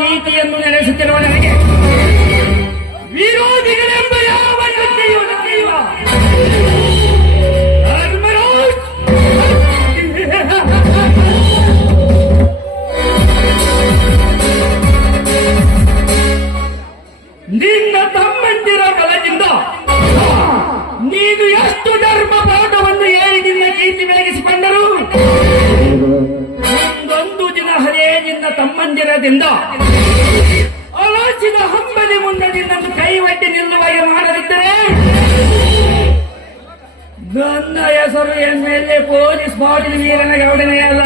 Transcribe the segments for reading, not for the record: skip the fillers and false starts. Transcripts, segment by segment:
ನೀತಿಯನ್ನು ನೆಲೆಸುತ್ತಿರುವ ನನಗೆ ವಿರೋಧಿಗಳೆಂಬ ಯಾವ ಕೃತ್ಯವೂ ನಡೆಯುವ ಧರ್ಮರಾಜ್ ನಿನ್ನ ತಮ್ಮಂದಿರ ಬಲದಿಂದ ನೀನು ಎಷ್ಟು ಧರ್ಮ ಪಾಠವನ್ನು ಹೇಳಿ ನಿನ್ನ ಕೀರ್ತಿ ಬೆಳಗಿಸಿಕೊಂಡರು ಒಂದೊಂದು ದಿನ ಹರೇ ನಿನ್ನ ತಮ್ಮಂದಿರದಿಂದ ಅಲಾಚಿನ ಹಂಬಲಿ ಮುಂದೆ ನಿನ್ನನ್ನು ಕೈವಟ್ಟಿ ನಿಲ್ಲುವಾಗೆ ಮಾಡದಿದ್ದರೆ ನನ್ನ ಹೆಸರು ಎಂಎಲ್ಎ ಪೊಲೀಸ್ ಬಾಡಿನ ವೀರನಗೌಡನೇ ಅಲ್ಲ.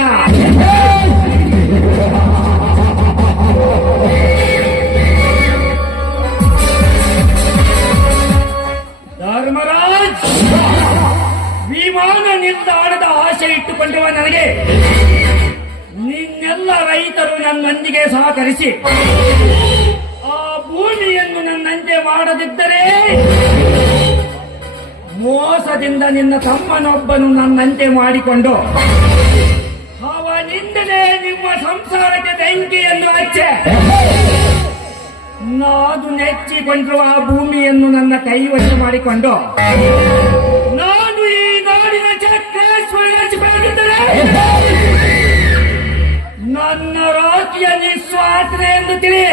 ಧರ್ಮರಾಜ್, ವಿಮಾನ ನಿಲ್ದಾಣದ ಆಸೆ ಇಟ್ಟುಕೊಂಡಿರುವ ನನಗೆ ನಿನ್ನೆಲ್ಲ ರೈತರು ನನ್ನೊಂದಿಗೆ ಸಹಕರಿಸಿ ಆ ಭೂಮಿಯನ್ನು ನನ್ನಂತೆ ಮಾಡದಿದ್ದರೆ ಮೋಸದಿಂದ ನಿನ್ನ ತಮ್ಮನೊಬ್ಬನು ನನ್ನಂತೆ ಮಾಡಿಕೊಂಡು ಅವನಿಂದಲೇ ನಿಮ್ಮ ಸಂಸಾರಕ್ಕೆ ಬೆಂಕಿಯನ್ನು ಹಚ್ಚೆ ನಾನು ನೆಚ್ಚಿಕೊಂಡಿರುವ ಆ ಭೂಮಿಯನ್ನು ನನ್ನ ಕೈವಶ ಮಾಡಿಕೊಂಡು ನಾನು ಈ ನಾಡಿನ ಚಕ್ರೇಶ್ವರಿಗಿದ್ದರೆ ನನ್ನ ರಾಜ್ಯ ನಿಸ್ವಾರ್ಥನೆ ಎಂದು ತಿಳಿ.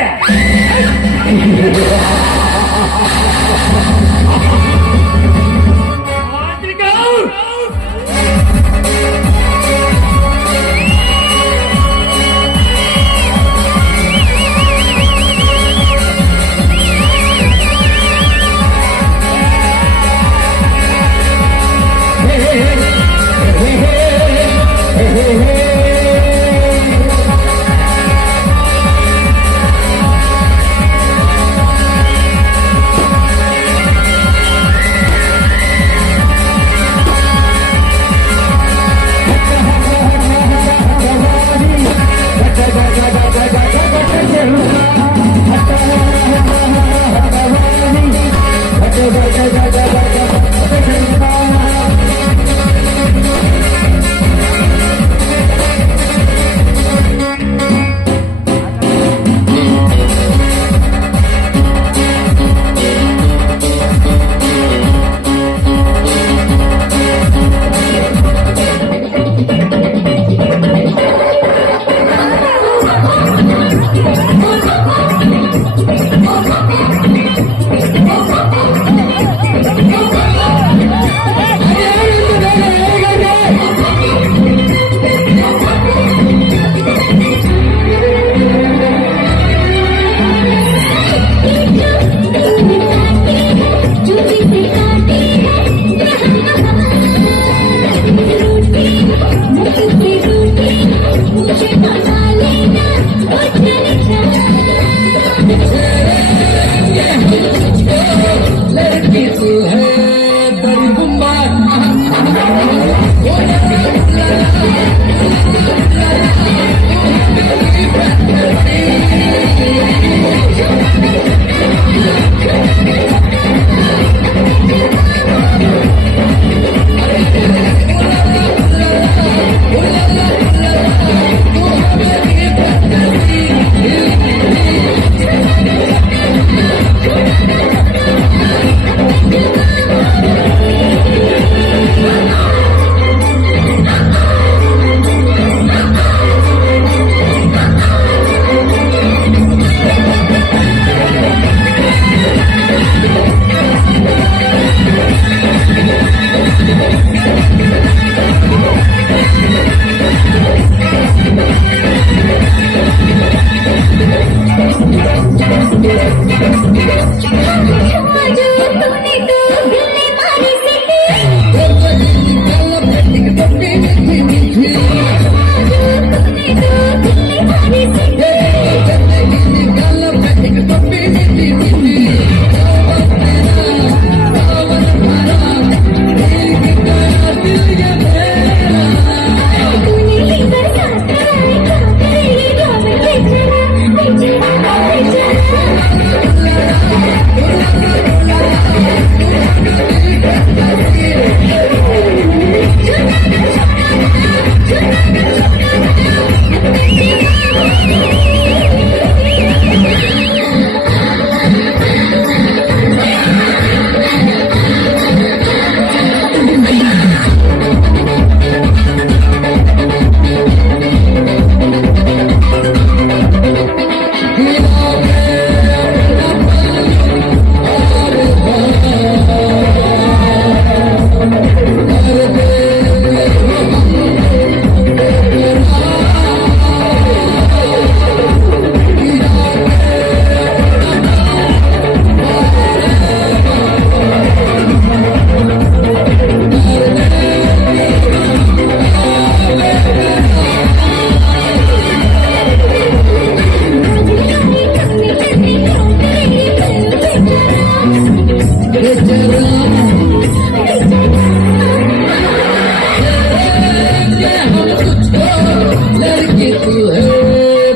है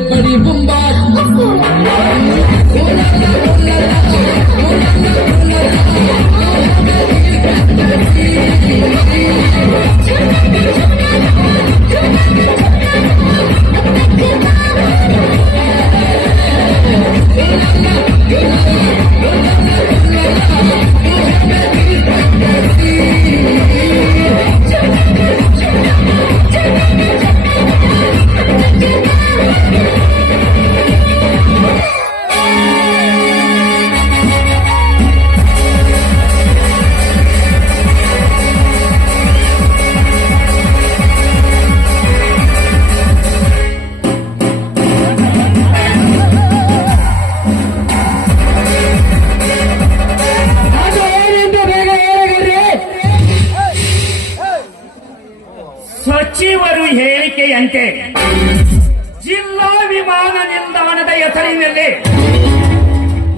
बड़ी बुम्बा ಸಚಿವರು ಹೇಳಿಕೆಯಂತೆ ಜಿಲ್ಲಾ ವಿಮಾನ ನಿಲ್ದಾಣದ ಹೆಸರಿನಲ್ಲಿ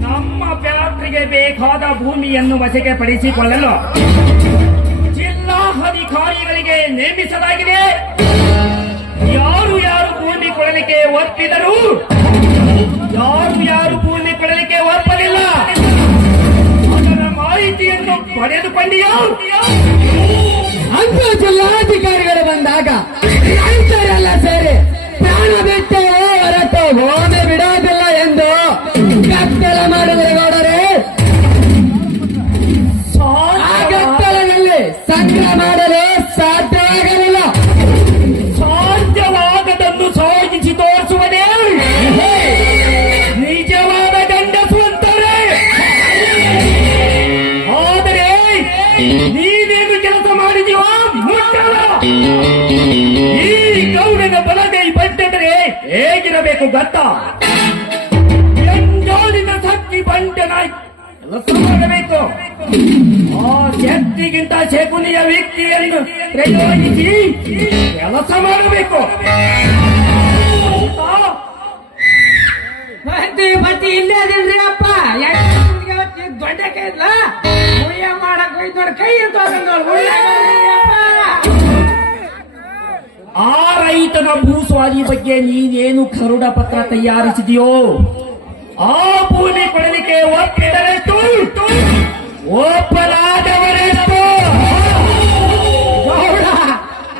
ನಮ್ಮ ಫ್ಯಾಕ್ಟರಿಗೆ ಬೇಕಾದ ಭೂಮಿಯನ್ನು ವಶಕ್ಕೆ ಪಡಿಸಿಕೊಳ್ಳಲು ಜಿಲ್ಲಾ ಅಧಿಕಾರಿಗಳಿಗೆ ನೇಮಿಸಲಾಗಿದೆ. ಯಾರು ಯಾರು ಭೂಮಿ ಕೊಡಲಿಕ್ಕೆ ಒಪ್ಪಿದರು, ಯಾರು ಯಾರು ಭೂಮಿ ಕೊಡಲಿಕ್ಕೆ ಒಪ್ಪಲಿಲ್ಲ, ಅದರ ಮಾಹಿತಿಯನ್ನು ಪಡೆದುಕೊಂಡಿಯೋ ಅಂತ ಜಿಲ್ಲಾಧಿಕಾರಿಗಳು ಬಂದಾಗ ರೈತರೆಲ್ಲ ಸೇರಿ ಪ್ರಾಣ ಬಿಟ್ಟು ಹೊರಟು ಹೋಮೆ ಬಿಡೋದಿಲ್ಲ ಎಂದು ಗದ್ದಲ ಮಾಡಿದರೆ ಗೌಡರೇ. ಆ ಗದ್ದಲದಲ್ಲಿ ಸಂಗ್ರಹ ಮಾಡಲು ಸಾಧ್ಯವಾಗಲಿಲ್ಲ. ಸಾಧ್ಯವಾಗದನ್ನು ಸಾಗಿಸಿ ತೋರಿಸುವುದೇ ನಿಜವಾದ ಗಂಡಸು ಅಂತಾರೆ. ಆದರೆ ನೀವೇನು ಕೆಲಸ ಮಾಡಿದೀವ ಮುಟ್ಟಲ್ಲ. ಈ ಗೌಡನ ಬಲಗೈ ಬಂದರೆ ಹೇಗಿರಬೇಕು ಗೊತ್ತಾ? ಎಂಜೋಲಿನ ಸಕ್ಕಿ ಬಂಟನ ಕೆಲಸ ಮಾಡಬೇಕು. ಆ ಶಕ್ತಿಗಿಂತ ಶಕುನಿಯ ವ್ಯಕ್ತಿಯನ್ನು ಪ್ರಯೋಗಿಸಿ ಕೆಲಸ ಮಾಡಬೇಕು. ಬಟ್ಟಿ ಇಲ್ಲೇ ಅದಿಲ್ರಿ ಅಪ್ಪ. ದೊಡ್ಡ ಕೈ ಇಲ್ಲ ಮುಯ್ಯ ಮಾಡಕ್ ಹೋಯ್ತು ನೋಡಿ, ಕೈ ಅಂತ ಆ ರೈತನ ಭೂಸ್ವಾದಿ ಬಗ್ಗೆ ನೀನೇನು ಕರುಡ ಪತ್ರ ತಯಾರಿಸಿದೆಯೋ, ಆ ಭೂಮಿ ಕೊಡಲಿಕ್ಕೆ ಒಪ್ಪಿದರೆಷ್ಟು, ಒಪ್ಪಲಾದವರೆಷ್ಟು?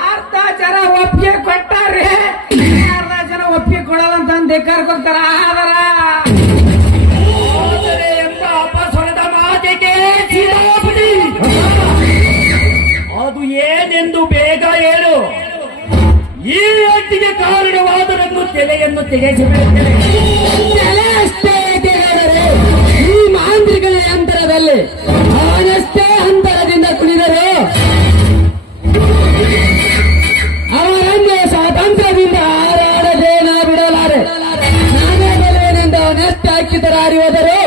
ಅರ್ಧ ಜನ ಒಪ್ಪಿಗೆ ಕೊಟ್ಟಾರ್ರಿ, ಅರ್ಧ ಜನ ಒಪ್ಪಿಗೆ ಕೊಡಲ್ಲ ಅಂತ ಕರ್ಕೊಂತಾರ. ಆದರೆ ಎಂಬ ಅಪಸ್ವರದ ಮಾತಿಗೆ ಚಿರಾಪುಡಿ. ಅದು ಏನೆಂದು ಬೇಗ ಹೇಳು. ಈ ಅಡ್ಡಿಗೆ ಕಾರಣವಾದರನ್ನು ತಲೆಯನ್ನು ತೆಗೆಸಿಬಿಡುತ್ತೇನೆ. ತಲೆ ಅಷ್ಟೇ ತೆಗೆದರೆ ಈ ಮಾಂತ್ರಿಗಳ ಯಂತ್ರದಲ್ಲಿ ಅವನಷ್ಟೇ ಅಂತರದಿಂದ ಕುಣಿದರು ಅವರನ್ನೇ ಸ್ವಾತಂತ್ರ್ಯದಿಂದ ಹಾರಾಡದೆ ನಾ ಬಿಡಲಾರೆ. ನಾನೇ ಗೆಲುವಿನಿಂದ ಅವನೆಷ್ಟೇ ಹಾಕಿದರ ಹಾರಿ ಹೋದರು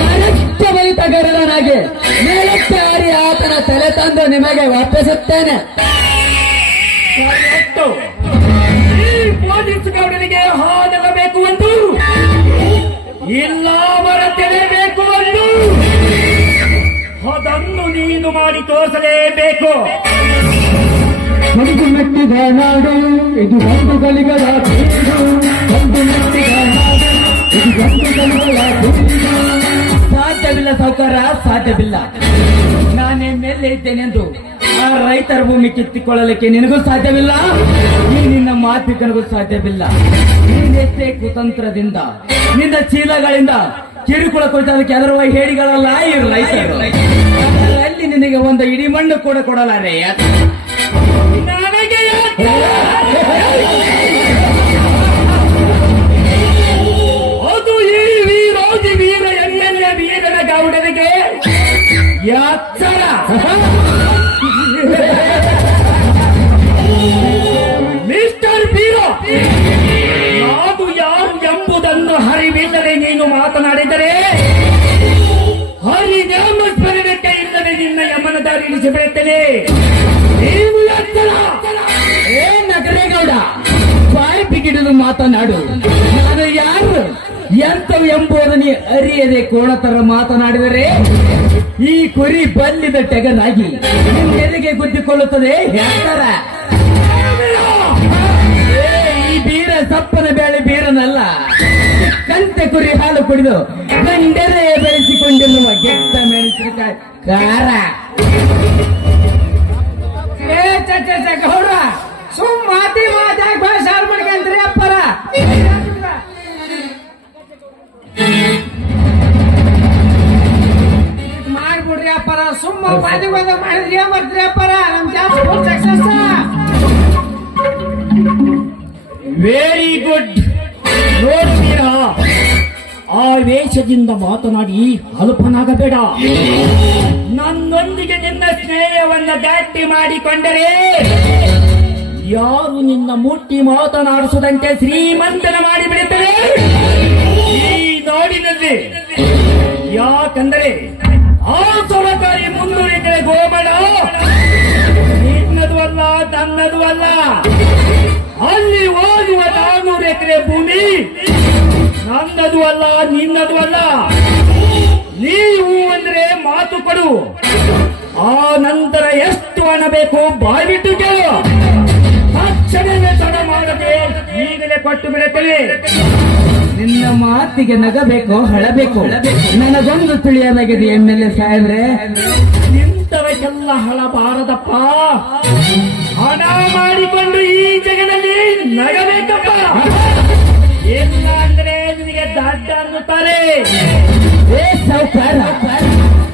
ನಾನೆಷ್ಟೇ ಬಲಿತ ಗರುಡನಾಗಿ ಮೇಲಕ್ಕೆ ಹಾರಿ ಆತನ ತಲೆ ತಂದು ನಿಮಗೆ ಒಪ್ಪಿಸುತ್ತೇನೆ. ಕರೆಕ್ಟು. ಈ ಪೊಲೀಸ್ ಗೌಡನಿಗೆ ಹಾದಲಬೇಕು ಎಂದು, ಇಲ್ಲ ಬರತಿರಬೇಕು ಎಂದು, ಅದನ್ನು ನೀನು ಮಾಡಿ ತೋರಿಸಲೇಬೇಕು. ಒಂದು ಮೆಟ್ಟಿದ ನಾಡು ಇದು ಒಂದು ಗಲಿಗಳ ಬೀಡು. ಒಂದು ಮೆಟ್ಟಿದ ನಾಡು ಇದು ಒಂದು ಗಲಿಗಳ ಬೀಡು. ಸಾಧ್ಯವಿಲ್ಲ ಸಾವುಕಾರ, ಸಾಧ್ಯವಿಲ್ಲ. ನಾನೇ ಮೇಲೆ ಇದ್ದೇನೆಂದು ಆ ರೈತರ ಭೂಮಿ ಕಿತ್ತಿಕೊಳ್ಳಲಿಕ್ಕೆ ನಿನಗೂ ಸಾಧ್ಯವಿಲ್ಲ, ಈ ನಿನ್ನ ಮಾತಿಕನಿಗೂ ಸಾಧ್ಯವಿಲ್ಲ. ನೀನೆಷ್ಟೇ ಕುತಂತ್ರದಿಂದ ನಿನ್ನ ಚೀಲಗಳಿಂದ ಕಿರುಕುಳ ಕುರಿತದಕ್ಕೆ ಅದರ ಹೇಳಿಗಳಲ್ಲ ಈ ರೈತರು. ಅದರಲ್ಲಿ ನಿನಗೆ ಒಂದು ಇಡೀ ಮಣ್ಣು ಕೂಡ ಕೊಡಲಾರೆ. ನನಗೆ ಅದು ಈ ವೀರೋಜಿ ವೀರ ಎಂಎಲ್ಎ ವೀರನ ಗೌಡನಿಗೆ ಎತ್ತರ. ಮಿಸ್ಟರ್ ಬೀರೋ, ನಾನು ಯಾರು ಎಂಬುದನ್ನು ಹರಿಬಿದ್ದರೆ ನೀನು ಮಾತನಾಡಿದರೆ ಹರಿನಾಮಸ್ಮರಣಕ್ಕೆ ಇಲ್ಲದೆ ನಿನ್ನ ಯಮನ ದಾರಿ ಇಳಿಸಿಬಿಡುತ್ತೇನೆ. ನೀನು ಎತ್ತರ. ಏ ನಗರೇಗೌಡ, ಬಾಯಿ ಬಿಗಿಡಲು ಮಾತನಾಡು. ನಾನು ಯಾರು ಎಂತವು ಎಂಬುದನ್ನು ಅರಿಯದೆ ಕೋಣತರ ಮಾತನಾಡಿದರೆ ಈ ಕುರಿ ಬಲ್ಲಿದ ಟೆಗರಾಗಿ ನಿನ್ನೆದೆಗೆ ಗುದ್ದಿಕೊಳ್ಳುತ್ತದೆ. ಯಾತರ ಈ ವೀರ ಸಪ್ಪನ ಬೇಳೆ ಬೀರನಲ್ಲ, ಕಂತೆ ಕುರಿ ಹಾಲು ಕುಡಿದು ಗಂಡರೇ ಬೆಳೆಸಿಕೊಂಡಿರುವ ಗೆದ್ದ ಮೆಣಸಿನಕಾಯಿ ಖಾರ. ಗೌರ ಸುಮ್ ಮಾತಿ ಮಾತಾಗ ಭಾಷಾರ್ ಮಾಡ್ಕಂತ್ರಿ ಅಪ್ಪರ. ಮಾಡ್ಬಿಡ್ರಿ ಅಪ್ಪರ, ಸುಮ್ಮ ಮಾತಿ ಬಂದ ಮಾಡಿದ್ರಿ ಮಾಡ್ತೀರಿ ಅಪ್ಪರ. ನಮ್ ಜಾಸ್ತಿ ಸಕ್ಸಸ್. Very good. ನೋಡ್ತೀರಾ, ಆವೇಶದಿಂದ ಮಾತನಾಡಿ ಅಲ್ಪನಾಗಬೇಡ. ನನ್ನೊಂದಿಗೆ ನಿನ್ನ ಸ್ನೇಹವನ್ನ ಗಟ್ಟಿ ಮಾಡಿಕೊಂಡರೆ ಯಾರು ನಿನ್ನ ಮುಟ್ಟಿ ಮಾತನಾಡಿಸದಂತೆ ಶ್ರೀಮಂತನ ಮಾಡಿಬಿಡುತ್ತದೆ ಈ ನಾಡಿನಲ್ಲಿ. ಯಾಕಂದರೆ ಆ ಸರಕಾರಿ ಮುಂದುವರಿಕೆ ಗೋಮಳ ನಿನ್ನದು ಅಲ್ಲ, ನನ್ನದು ಅಲ್ಲ. ಅಲ್ಲಿ ಹೋಗುವ 400 ಎಕರೆ ಭೂಮಿ ನನ್ನದು ಅಲ್ಲ, ನಿನ್ನದು ಅಲ್ಲ. ನೀವು ಅಂದ್ರೆ ಮಾತು ಕೊಡು, ಆ ನಂತರ ಎಷ್ಟು ಹಣ ಬೇಕು ಬಾಯ್ಬಿಟ್ಟು ಕೇಳು. ತಕ್ಷಣವೇ ತಡ ಮಾಡದೆ ಈಗಲೇ ಕೊಟ್ಟು ಬಿಡುತ್ತೇನೆ. ನಿನ್ನ ಮಾತಿಗೆ ನಗಬೇಕು, ಹಳಬೇಕು. ನನಗೊಂದು ತಿಳಿಯಲಾಗಿದೆ MLA ಸಾಹೇಬ್ರೆ, ಇಂಥವಕ್ಕೆಲ್ಲ ಹಳಬಾರದಪ್ಪ. ಹಣ ಮಾಡಿಕೊಂಡು ಈ ಜಗದಲ್ಲಿ ನಗಬೇಕಪ್ಪ. ಇಲ್ಲ ಅಂದ್ರೆ ನಿನಗೆ ದಡ್ಡ ಅನ್ನುತ್ತಾರೆ. ಏ ಸಾವುಕಾರ,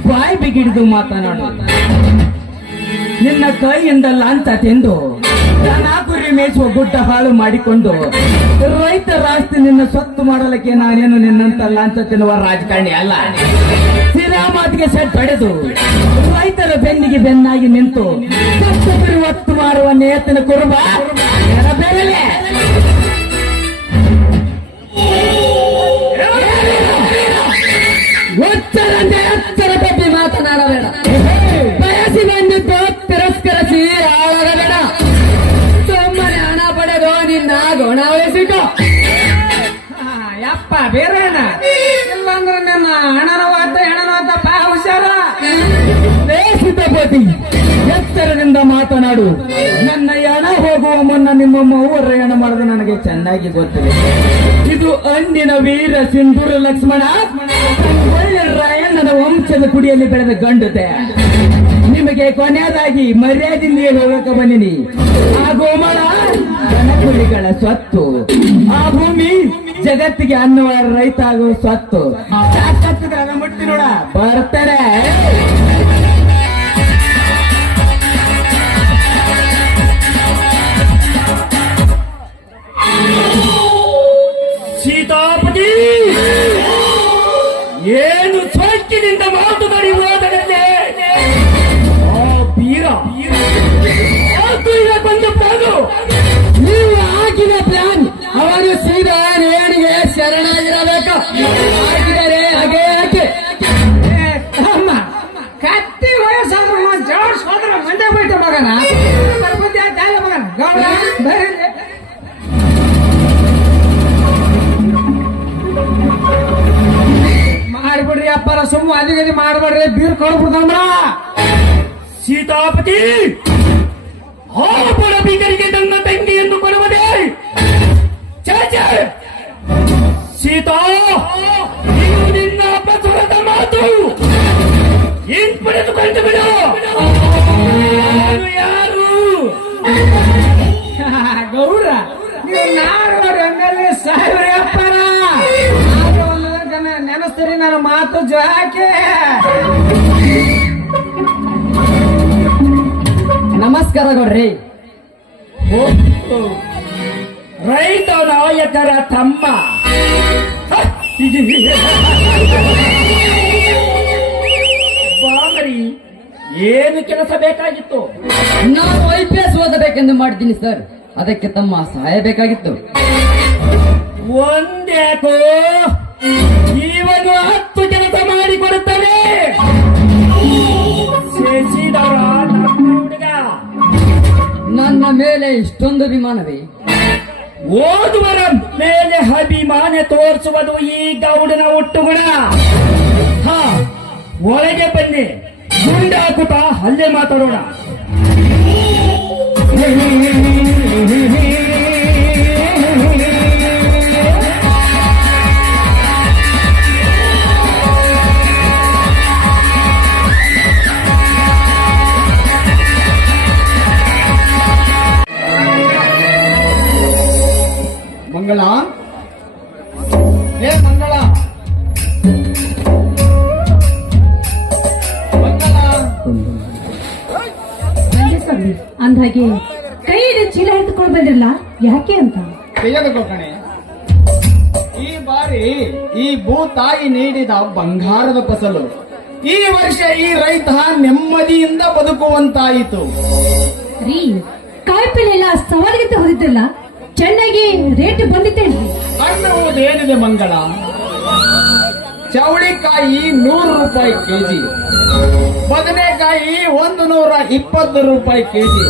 ಬಾಯಿ ಬಿಗಿಡಿದು ಮಾತನಾಡು. ನಿನ್ನ ಕೈಯಿಂದ ಲಾಂಛ ತಿಂದು ದನ ಕುರಿ ಮೇಯಿಸುವ ಗುಡ್ಡ ಹಾಳು ಮಾಡಿಕೊಂಡು ರೈತರ ಆಸ್ತಿ ನಿನ್ನ ಸ್ವತ್ತು ಮಾಡಲಿಕ್ಕೆ ನಾನೇನು ನಿನ್ನಂತ ಲಾಂಛ ತಿನ್ನುವ ರಾಜಕಾರಣಿ ಅಲ್ಲ. ಸಿರಾ ಮಾತಿಗೆ ಸೆಟ್ ಹೊಡೆದು ರೈತರ ಬೆನ್ನಿಗೆ ಬೆನ್ನಾಗಿ ನಿಂತು ಸ್ವತ್ತು ಕುರಿ ಒತ್ತು ಮಾರುವ ನೇತನ ಕುರುಬ ಬೆರಲೆ. ಒಚ್ಚರಂತೆ ಎತ್ತರ ಬಗ್ಗೆ ಮಾತನಾಡಬೇಡ. ಬಯಸಿ ಬಂದಿದ್ದು ತಿರಸ್ಕರಿಸಿ ಹಾಳಾಗಬೇಡ. ಸುಮ್ಮನೆ ಹಣ ಪಡೆದು ನಿನ್ನ ಗುಣ ಉಳಿಸಿಟ್ಟು. ಯಪ್ಪ ಬೇರೆ ಇಲ್ಲಾಂದ್ರೆ ನನ್ನ ಹಣನವಾದ ಹೆಣನವಾದ ಬಾ ಹುಷಾರ. ಬೇಸಿದ ಪತಿ ಎತ್ತರದಿಂದ ಮಾತನಾಡು. ನನ್ನ ಹಣ ಹೋಗುವ ಮುನ್ನ ನಿಮ್ಮ ಮೂವರ ಹಣ ಮಾಡೋದು ನನಗೆ ಚೆನ್ನಾಗಿ ಗೊತ್ತಿದೆ. ಇದು ಅಂದಿನ ವೀರ ಸಿಂಧೂರ ಲಕ್ಷ್ಮಣ ಒಳ್ಳೆ ರಾಯಣ್ಣನ ವಂಶದ ಕುಡಿಯಲ್ಲಿ ಬೆಳೆದ ಗಂಡುತೆ. ನಿಮಗೆ ಕೊನೆಯದಾಗಿ ಮರ್ಯಾದಿಂದ ಹೋಗಕ್ಕೆ ಬಂದಿನಿ. ಆ ಗೋಮಾಳ ದನಕುರಿಗಳ ಸ್ವತ್ತು, ಆ ಭೂಮಿ ಜಗತ್ತಿಗೆ ಅನ್ನುವ ರೈತ ಆಗುವ ಸ್ವತ್ತು. ಸಾಕತ್ತಿದ್ರೆ ಮುಟ್ಟಿ ನೋಡ ಬರ್ತಾರೆ. ಸೀತಾಪತಿ, ಏನು ಸ್ವಚ್ಛದಿಂದ ಮಾತುಕಡಿ ಹೋದಗತ್ತೆ. ಆ ಬೀರ ಬಂದು ಬಂದು ನೀವು ಹಾಕಿದ ಪ್ಲಾನ್ ಅವರು ಸೀದಾ ನೇಣಿಗೆ ಶರಣಾಗಿರಬೇಕು. ಹಾಕಿದರೆ ಹಾಗೆ ಯಾಕೆ ಅಮ್ಮ ಕತ್ತಿ ವಯಸ್ಸಾದ್ರು ಜೋಡ್ಸ್ ಹೋದ್ರ ಮಂದೆ ಬಿಟ್ಟ ಮಗನ ಮಗನ ಗೌಡ ಬರೀ ಮಾಡ್ಬಿಡ್ರಿ ಅಪ್ಪರ. ಸುಮ್ಮ ಅದಿಗದಿ ಮಾಡ್ಬೇಡ್ರಿ, ಬೀರ್ ಕೊಡ್ಬಿಡ್ತಾಮ್ರ. ಸೀತಾಪತಿ, ಆ ಬಡ ಬೀಗರಿಗೆ ನನ್ನ ತಂಗಿ ಎಂದು ಕೊಡುವುದೇ? ಚಾಚೆ ಸೀತಾ, ಇದು ನಿನ್ನ ಅಪಸ್ವರದ ಮಾತು. ಹಿಂಪಡೆದುಕೊಂಡು ಬಿಡು. ನಾನು ಯಾರು? ಗೌರ, ನೀವು ನಾಡೋರು MLA ಸಾಹೇಬ್ರಿ ಅಪ್ಪರ. ನೆನಸ್ತೀರಿ ನನ್ನ ಮಾತು ಜಾಕೆ. ನಮಸ್ಕಾರ ಗೌಡ್ರಿ. ರೈತ ನಾಯಕರ ತಮ್ಮ. ಬಾಮರಿ, ಏನು ಕೆಲಸ ಬೇಕಾಗಿತ್ತು? ನಾನು IPS ಓದಬೇಕೆಂದು ಮಾಡಿದ್ದೀನಿ ಸರ್. ಅದಕ್ಕೆ ತಮ್ಮ ಸಹಾಯ ಬೇಕಾಗಿತ್ತು. ಒಂದ್ಯಾಕೋ ಇವನು 10 ಕೆಲಸ ಮಾಡಿಕೊಡುತ್ತಾನೆ. ಶಶಿಧರ ನಮ್ಮ ಹುಡುಗ. ನನ್ನ ಮೇಲೆ ಇಷ್ಟೊಂದು ಅಭಿಮಾನವೇ? ಓದುವರ ಮೇಲೆ ಅಭಿಮಾನ ತೋರಿಸುವುದು ಈ ಗೌಡನ ಹುಟ್ಟುಗುಣ. ಹಾ, ಒಳಗೆ ಬನ್ನಿ, ಗುಂಡ ಹಾಕುತ್ತಾ ಅಲ್ಲೇ ಮಾತಾಡೋಣ. ಮಂಗಳ, ಏ ಮಂಗಳ, ಮಂಗಳ. ಸ್ವಾಮಿ ಅಂದಾಗೆ ಕೈಯಲ್ಲಿ ಚೀಲ ಹಿಡಿದುಕೊಂಡು ಬಂದಿರಲ್ಲ ಯಾಕೆ ಅಂತ ತೆಗೆದುಕೋ ಕಣೆ. ಈ ಬಾರಿ ಈ ಭೂತಾಯಿ ನೀಡಿದ ಬಂಗಾರದ ಫಸಲು. ಈ ವರ್ಷ ಈ ರೈತ ನೆಮ್ಮದಿಯಿಂದ ಬದುಕುವಂತಾಯಿತು. ರೀ ಕಾಯಿಪಲ್ಲೆ ಎಲ್ಲ ಸವಾಲಿಗಿಂತ ಹೊದಿದ್ರಲ್ಲ ಚೆನ್ನಾಗಿ ರೇಟ್ ಬಂದಿತ್ತೇನ್ರಿ? ಅನ್ನುವುದೇನಿದೆ ಮಂಗಳ? ಚವಳಿಕಾಯಿ 100 ರೂಪಾಯಿ ಕೆಜಿ, ಬದನೆಕಾಯಿ 120 ರೂಪಾಯಿ ಕೆಜಿ,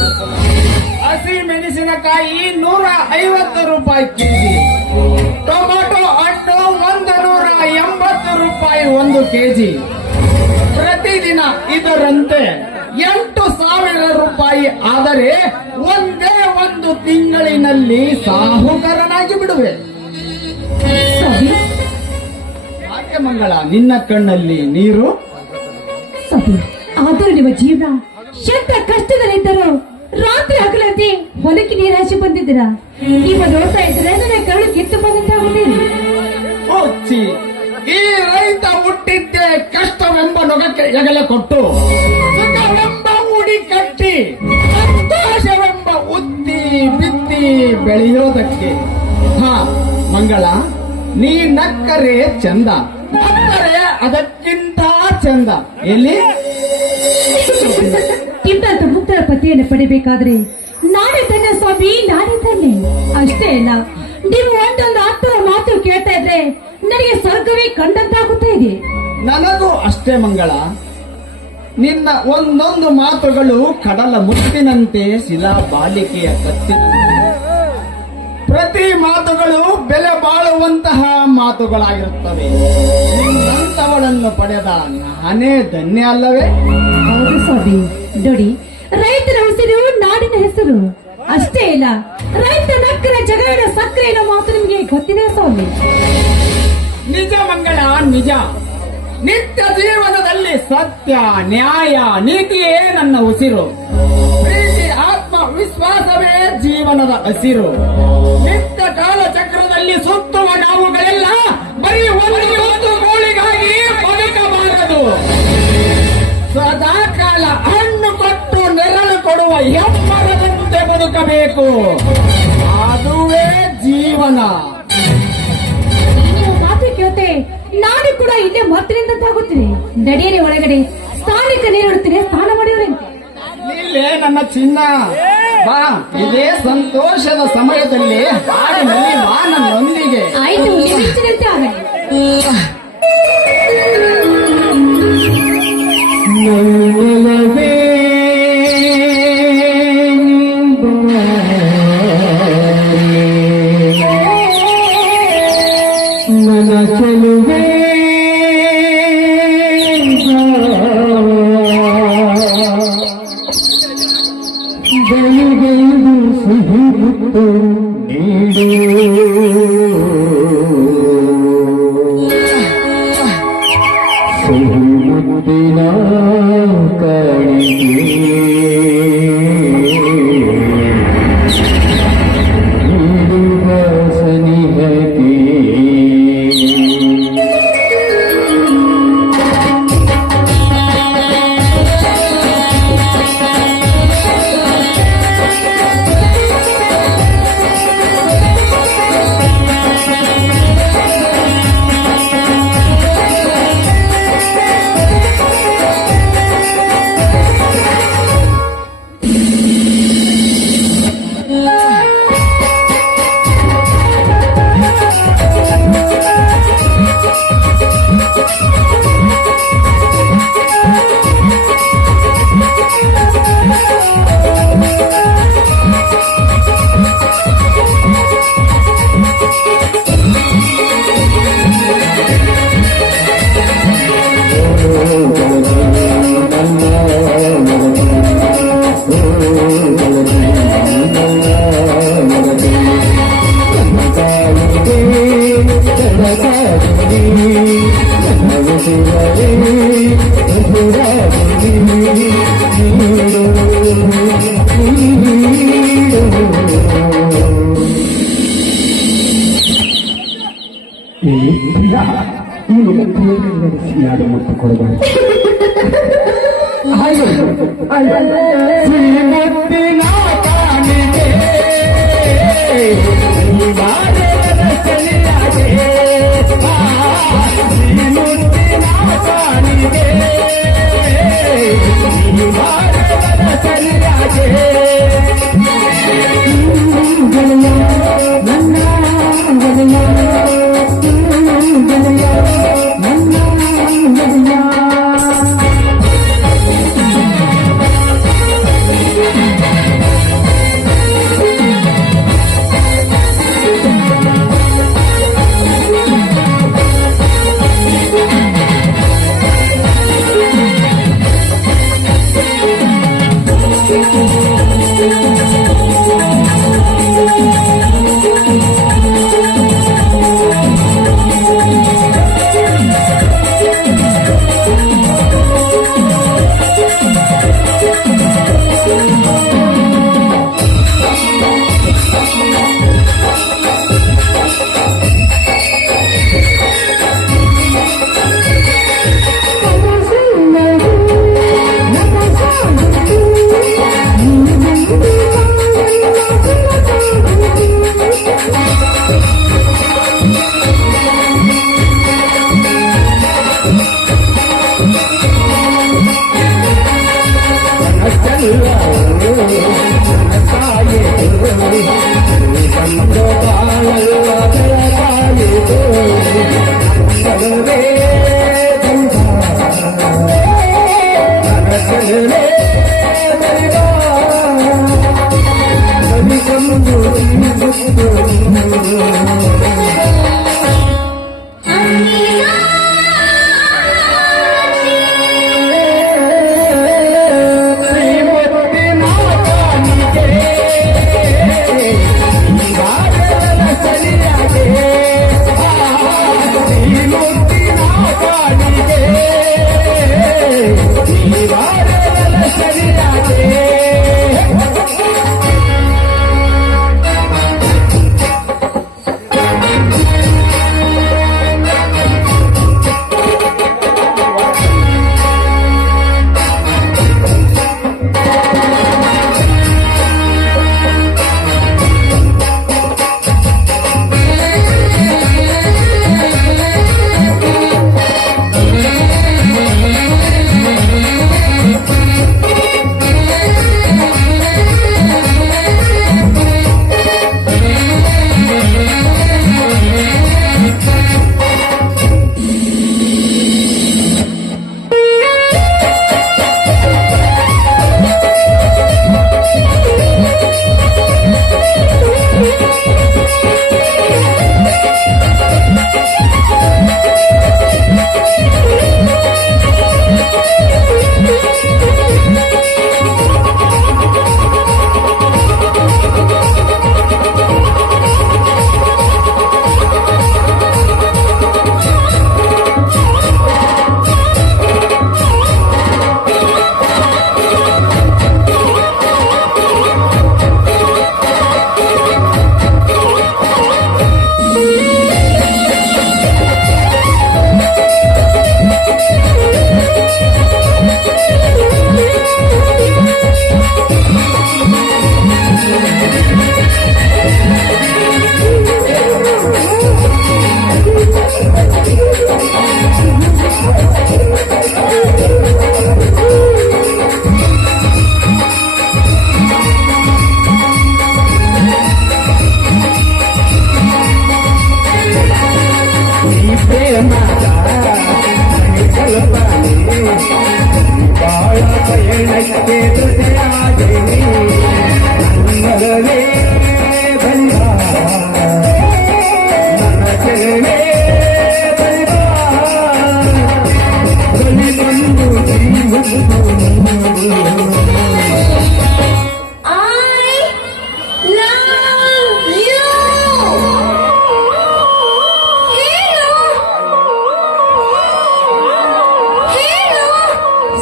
ಹಸಿ ಮೆಣಸಿನಕಾಯಿ 150 ರೂಪಾಯಿ ಕೆಜಿ, ಟೊಮೆಟೊ ಹಣ್ಣು 180 ರೂಪಾಯಿ 1 ಕೆಜಿ. ಪ್ರತಿದಿನ ಇದರಂತೆ 8,000 ರೂಪಾಯಿ ಆದರೆ ಒಂದೇ ಒಂದು ತಿಂಗಳಿನಲ್ಲಿ ಸಾಹುಕಾರನಾಗಿ ಬಿಡುವೆ. ಸ್ವಾಮಿ ಯಾಕೆ ಮಂಗಳ ನಿನ್ನ ಕಣ್ಣಲ್ಲಿ ನೀರು? ಸ್ವಾಮಿ ಆದರೂ ನಿಮ್ಮ ಜೀವನ ಎಂತ ಕಷ್ಟದಲ್ಲಿದ್ದರು ರಾತ್ರಿ ಹಗಲಂತೆ ಹೊಲಕ್ಕೆ ನೀರಾಶಿ ಬಂದಿದ್ದೀರಾ. ಈಗ ನೋಡ್ತಾ ಇದ್ರೆ ನನ್ನ ಕರಳು ಕಿತ್ತು ಬಂದಂತಾಗುತ್ತೀರಿ. ಹೋಚ್ಚಿ, ಈ ರೈತ ಹುಟ್ಟಿದ್ದೆ ಕಷ್ಟವೆಂಬ ನೊಗಕ್ಕೆ ಹೆಗಲ ಕೊಟ್ಟು, ಸುಖವೆಂಬ ಉಡಿ ಕಟ್ಟಿ, ಸಂತೋಷವೆಂಬ ಉತ್ತಿ ಬಿತ್ತಿ ಬೆಳೆಯೋದಕ್ಕೆ. ಹಾ ಮಂಗಳ, ನೀ ನಕ್ಕರೆ ಚಂದ, ನಕ್ಕರೆ ಅದಕ್ಕಿಂತ ಚಂದ. ಎಲ್ಲಿ? ಇಂತಹ ಮುಕ್ತರ ಪತಿಯನ್ನು ಪಡಿಬೇಕಾದ್ರೆ ನಾನೇ ತಾನೆ ಸ್ವಾಮಿ, ನಾನೇ ತಾನೆ. ಅಷ್ಟೇ ಅಲ್ಲ, ನೀವು ಒಂದೊಂದು ಹತ್ತು ಮಾತು ಕೇಳ್ತಾ ಇದ್ರೆ ನನಗೆ ಸ್ವರ್ಗವೇ ಕಂಡಂತಾಗುತ್ತಾ ಇದೆ. ನನಗೂ ಅಷ್ಟೇ ಮಂಗಳ. ನಿನ್ನ ಒಂದೊಂದು ಮಾತುಗಳು ಕಡಲ ಮುತ್ತಿನಂತೆ ಶಿಲಾ ಬಾಲಿಕೆಯ ಕತ್ತಿನಂತೆ. ಪ್ರತಿ ಮಾತುಗಳು ಬೆಲೆ ಬಾಳುವಂತಹ ಮಾತುಗಳಾಗಿರುತ್ತವೆ. ನಿನ್ನಂತವಳನ್ನು ಪಡೆದ ನಾನೇ ಧನ್ಯ ಅಲ್ಲವೇ? ಹೌದು ಸ್ವಾಮಿ, ನೋಡಿ ರೈತರ ಉಸಿರು ನಾಡಿನ ಹೆಸರು. ಅಷ್ಟೇ ಇಲ್ಲ, ರೈತ ನಕ್ಕರ ಜಗವಿನ ಸಕ್ಕರೆ ಅನ್ನೋ ಮಾತು ನಿಮಗೆ ಗೊತ್ತಿದೆ ಸ್ವಾಮಿ. ನಿಜ ಮಂಗಳ, ನಿಜ. ನಿತ್ಯ ಜೀವನದಲ್ಲಿ ಸತ್ಯ, ನ್ಯಾಯ, ನೀತಿಯೇ ನನ್ನ ಉಸಿರು. ಪ್ರೀತಿ, ಆತ್ಮವಿಶ್ವಾಸವೇ ಜೀವನದ ಹಸಿರು. ನಿತ್ಯ ಕಾಲಚಕ್ರದಲ್ಲಿ ಸುತ್ತುವ ನಾವುಗಳೆಲ್ಲ ಬರೀ ಒಂದು ಗೋಳಿಗಾಗಿ ಬದುಕಬಾರದು. ಸದಾ ಕಾಲ ಹಣ್ಣು ಕೊಟ್ಟು ನೆರಳು ಕೊಡುವ ಹೆಮ್ಮರದಂತೆ ಬದುಕಬೇಕು. ಅದುವೇ ಜೀವನ. ನೀವು ಮಾತು ಕೇಳ್ತೆ ನಾನು ಕೂಡ ಇಲ್ಲೇ ಮತ್ತರಿಂದಾಗುತ್ತೀನಿ. ನಡೆಯಲಿ ಒಳಗಡೆ, ಸ್ನಾನಕ್ಕೆ ನೀರು ಇಡ್ತೀನಿ, ಸ್ನಾನ ಮಾಡಿವ್ರಂತೆ. ಇಲ್ಲೇ ನನ್ನ ಚಿನ್ನ, ಬಾ. ಇದೇ ಸಂತೋಷದ ಸಮಯದಲ್ಲಿ ಹಾಡಿನಲ್ಲಿ ಬಾ ನನ್ನೊಂದಿಗೆ. ಆಯ್ತು, ನಿರೀಕ್ಷೆನಂತೆ ಆಗಲಿ. ನನ್ನೊಲವೇ ನನ್ನ ಚೆಲುವೆ ಬೆಳಿಗೆಂದು ಸಿಹಿ ಮುತ್ತು ನೀಡು. ಸಿಹಿ ಮುತ್ತಿನ ಕಾಣಿಕೆ ನೀಡುವ ಸನಿಹಕ್ಕೆ. ಯಾರು ಮುಟ್ಟು ಕೊಡಬಾರ್ದು.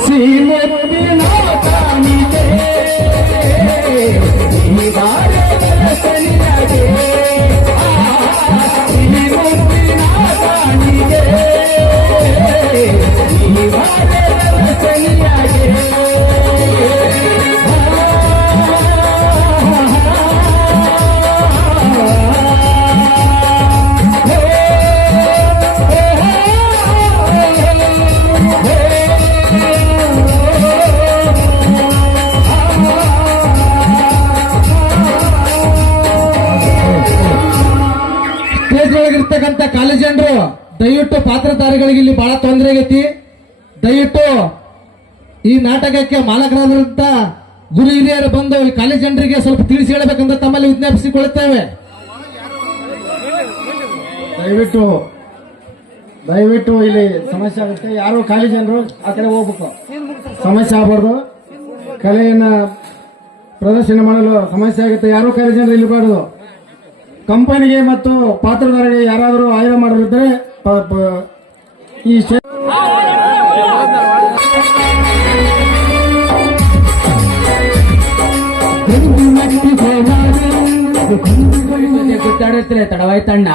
ಶ್ರೀಮತಿ ನಾಥನಿಗೆ ಕಾಲೇಜ್ನೊಳಗಿರ್ತಕ್ಕಂಥ ಕಾಲೇಜನ್ರು ದಯವಿಟ್ಟು ಪಾತ್ರಧಾರಿಗಳಿಗೆ ಇಲ್ಲಿ ಬಹಳ ತೊಂದರೆ ಆಗೈತಿ. ದಯವಿಟ್ಟು ಈ ನಾಟಕಕ್ಕೆ ಮಾಲಕರಾದಂತ ಗುರು ಹಿರಿಯರು ಬಂದು ಈ ಕಾಲೇಜ್ ಜನರಿಗೆ ಸ್ವಲ್ಪ ತಿಳಿಸಿ ಹೇಳಬೇಕಂತ ತಮ್ಮಲ್ಲಿ ವಿಜ್ಞಾಪಿಸಿಕೊಳ್ಳುತ್ತೇವೆ. ದಯವಿಟ್ಟು ಇಲ್ಲಿ ಸಮಸ್ಯೆ ಆಗುತ್ತೆ. ಯಾರು ಖಾಲಿ ಜನರು ಆ ಕಡೆ ಹೋಗ್ಬೇಕು, ಸಮಸ್ಯೆ ಆಗಬಾರ್ದು. ಕಲೆಯನ್ನ ಪ್ರದರ್ಶನ ಮಾಡಲು ಸಮಸ್ಯೆ ಆಗುತ್ತೆ. ಯಾರು ಖಾಲಿ ಜನರು ಇಲ್ಲಿ ಬಾರ್ದು. ಕಂಪನಿಗೆ ಮತ್ತು ಪಾತ್ರಧಾರಿಗೆ ಯಾರಾದರೂ ಆಯ್ಕೆ ಮಾಡೋರಿದ್ರೆ ಈ ಗುದ್ದಾಡುತ್ತಲೇ ತಡವಾಯ್ತಣ್ಣ.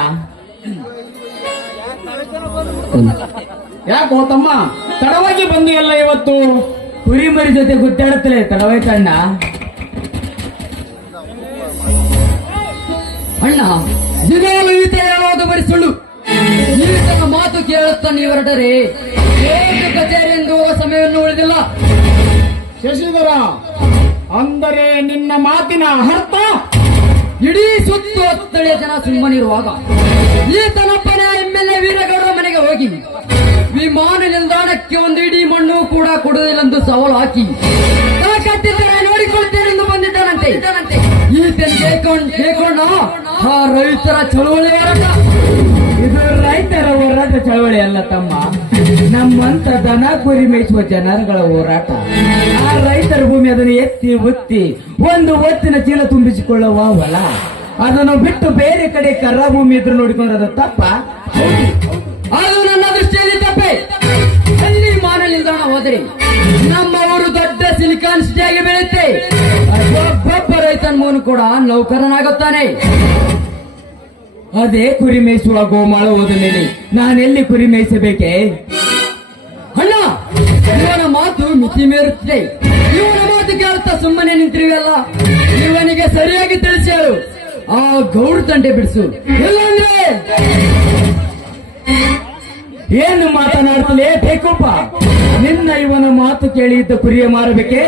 ಯಾಕೋ ತಮ್ಮ ತಡವಾಗಿ ಬಂದಿಯಲ್ಲ ಇವತ್ತು? ಕುರಿಮರಿ ಜೊತೆ ಗುದ್ದಾಡುತ್ತಲೇ ತಡವಾಯ್ತಣ್ಣ. ಅಣ್ಣ, ದಿನಾಲು ಈತ ಹೇಳೋದು ಬರೀ ಸುಳ್ಳು. ಈತನ ಮಾತು ಕೇಳುತ್ತಾ ನೀವು ಹೊರಟರೆ ಕೋರ್ಟ್ ಕಚೇರಿಯಿಂದ ಹೋಗುವ ಸಮಯವನ್ನು ಉಳಿದಿಲ್ಲ. ಶಶಿಧರ, ಅಂದರೆ ನಿನ್ನ ಮಾತಿನ ಅರ್ಥ? ಇಡೀ ಸುತ್ತು ಸ್ಥಳೀಯ ಜನ ಸುಮ್ಮನಿರುವಾಗ ಈತನೊಬ್ಬನೇ MLA ವೀರಗೌಡರ ಮನೆಗೆ ಹೋಗಿ ವಿಮಾನ ನಿಲ್ದಾಣಕ್ಕೆ ಒಂದು ಇಡೀ ಮಣ್ಣು ಕೂಡ ಕೊಡುವುದಿല്ലെಂದು ಸವಾಲು ಹಾಕಿ ಕಟ್ಟಿದ್ದರೆ ನೋಡಿಕೊಳ್ತೇನೆಂದು ಬಂದಿದ್ದಾನಂತೆ. ಈತನ ಬೇಕೊಂಡ ಆ ರೈತರ ಚಳುವಳಿ ಹೋರಾಟ. ಇದು ರೈತರ ಹೋರಾಟ ಚಳವಳಿ ಅಲ್ಲ ತಮ್ಮ, ನಮ್ಮಂತ ದನ ಕುರಿ ಮೇಯಿಸುವ ಜನರುಗಳ ಹೋರಾಟ. ಆ ರೈತರ ಭೂಮಿ ಅದನ್ನು ಎತ್ತಿ ಒತ್ತಿ ಒಂದು ಒತ್ತಿನ ಚೀಲ ತುಂಬಿಸಿಕೊಳ್ಳುವ ಹೊಲ. ಅದನ್ನು ಬಿಟ್ಟು ಬೇರೆ ಕಡೆ ಕರ್ರ ಭೂಮಿ ಇದ್ರು ನೋಡಿಕೊಂಡ್ರೆ ಅದು ತಪ್ಪ? ಅದು ನನ್ನ ದೃಷ್ಟಿಯಲ್ಲಿ ತಪ್ಪೆ. ಅಲ್ಲಿ ವಿಮಾನ ನಿಲ್ದಾಣ ಹೋದರೆ ನಮ್ಮ ಊರು ದೊಡ್ಡ ಸಿಲಿಕಾನ್ ಸಿಟಿ ಆಗಿ ಬೆಳೆಯುತ್ತೆ. ಒಬ್ಬೊಬ್ಬ ರೈತನ ಮೂನು ಕೂಡ ನೌಕರನಾಗುತ್ತಾನೆ. ಅದೇ ಕುರಿ ಮೇಯಿಸುವ ಗೋಮಾಳ ಹೋದ ಮೇಲೆ ನಾನೆಲ್ಲಿ ಕುರಿ ಮೇಯಿಸಬೇಕೆ? ಅಣ್ಣ, ಇವನ ಮಾತು ಮಿತಿ ಮೀರುತ್ತದೆ. ಇವನ ಮಾತು ಕೇಳುತ್ತಾ ಸುಮ್ಮನೆ ನಿಂತಿರುವಲ್ಲ. ಇವನಿಗೆ ಸರಿಯಾಗಿ ತಿಳಿಸಿ ಹೇಳು, ಆ ಗೌಡ ತಂಟೆ ಬಿಡಿಸು. ಇಲ್ಲಾಂದ್ರೆ ಏನು ಮಾತನಾಡ್ತಲೇ ಬೇಕಪ್ಪ? ನಿನ್ನ ಇವನ ಮಾತು ಕೇಳಿ ಇದ್ದ ಕುರಿಯ ಮಾರಬೇಕೆ?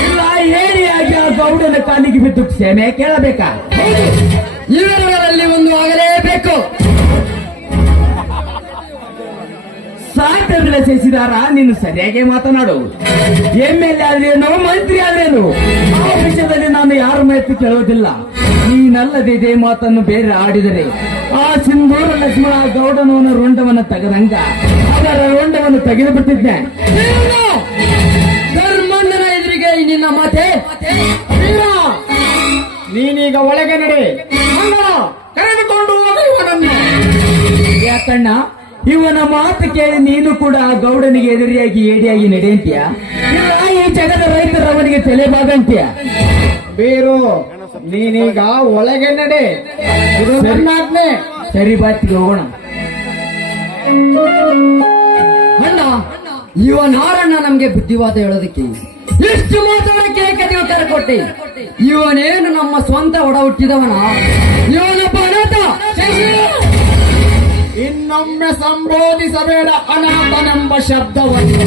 ಇಲ್ಲ ಏಣಿಯಾಗಿ ಆ ಗೌಡನ ಕಾಲಿಗೆ ಬಿದ್ದು ಕ್ಷಮೆ ಕೇಳಬೇಕಾ? ಇವೆರಡರಲ್ಲಿ ಒಂದು ಆಗಲೇಬೇಕು. ಸಾಹಿತ್ಯ ಸೇರಿಸಿದಾರ ನೀನು ಸರಿಯಾಗಿ ಮಾತನಾಡು. MLA ಆದ್ರೇನು, ಮಂತ್ರಿ ಆದ್ರೇನು, ಆ ವಿಷಯದಲ್ಲಿ ನಾನು ಯಾರ ಮಾಹಿತಿ ಕೇಳುವುದಿಲ್ಲ. ನೀನಲ್ಲದೆ ಇದೇ ಮಾತನ್ನು ಬೇರೆ ಆಡಿದರೆ ಆ ಸಿಂಧೂರ ಲಕ್ಷ್ಮಣ ಗೌಡನವನ ರುಂಡವನ್ನು ತೆಗೆದಂಗ ಅದರ ರುಂಡವನ್ನು ತೆಗೆದು ಬಿಟ್ಟಿದ್ದೆ. ಧರ್ಮಣ್ಣನ ಎದುರಿಗೆ ನಿನ್ನ ಮಾತೆ. ನೀನೀಗ ಒಳಗೆ ನಡೆ. ಕರೆದುಕೊಂಡು ಹೋಗು ಇವನನ್ನು. ಯಾಕಣ್ಣ, ಇವನ ಮಾತು ಕೇಳಿ ನೀನು ಕೂಡ ಆ ಗೌಡನಿಗೆ ಎದುರಿಯಾಗಿ ಏಡಿಯಾಗಿ ನಡೆಯಂತೀಯ? ಇಲ್ಲ ಈ ಜಗದ ರೈತರ ಅವನಿಗೆ ತಲೆಬಾಗಂತೀಯ? ಬೇರು, ನೀನೀಗ ಒಳಗೆ ನಡೆ. ಇದು ನನ್ನ ಆಜ್ಞೆ. ಸರಿ, ಬಾತಿಗೆ ಹೋಗೋಣ. ಅಣ್ಣ, ಇವನಾರಣ್ಣ ನಮ್ಗೆ ಬುದ್ಧಿವಾದ ಹೇಳೋದಕ್ಕೆ ಇಷ್ಟು ಮಾತಾಡಕ್ಕೆ ಉತ್ತರ ಕೊಟ್ಟೆ. ಇವನೇನು ನಮ್ಮ ಸ್ವಂತ ಒಡ ಹುಟ್ಟಿದವನ? ಇವನೊಬ್ಬ ಅನಾಥ. ಇನ್ನೊಮ್ಮೆ ಸಂಬೋಧಿಸಬೇಡ ಅನಾಥನೆಂಬ ಶಬ್ದವನ್ನು.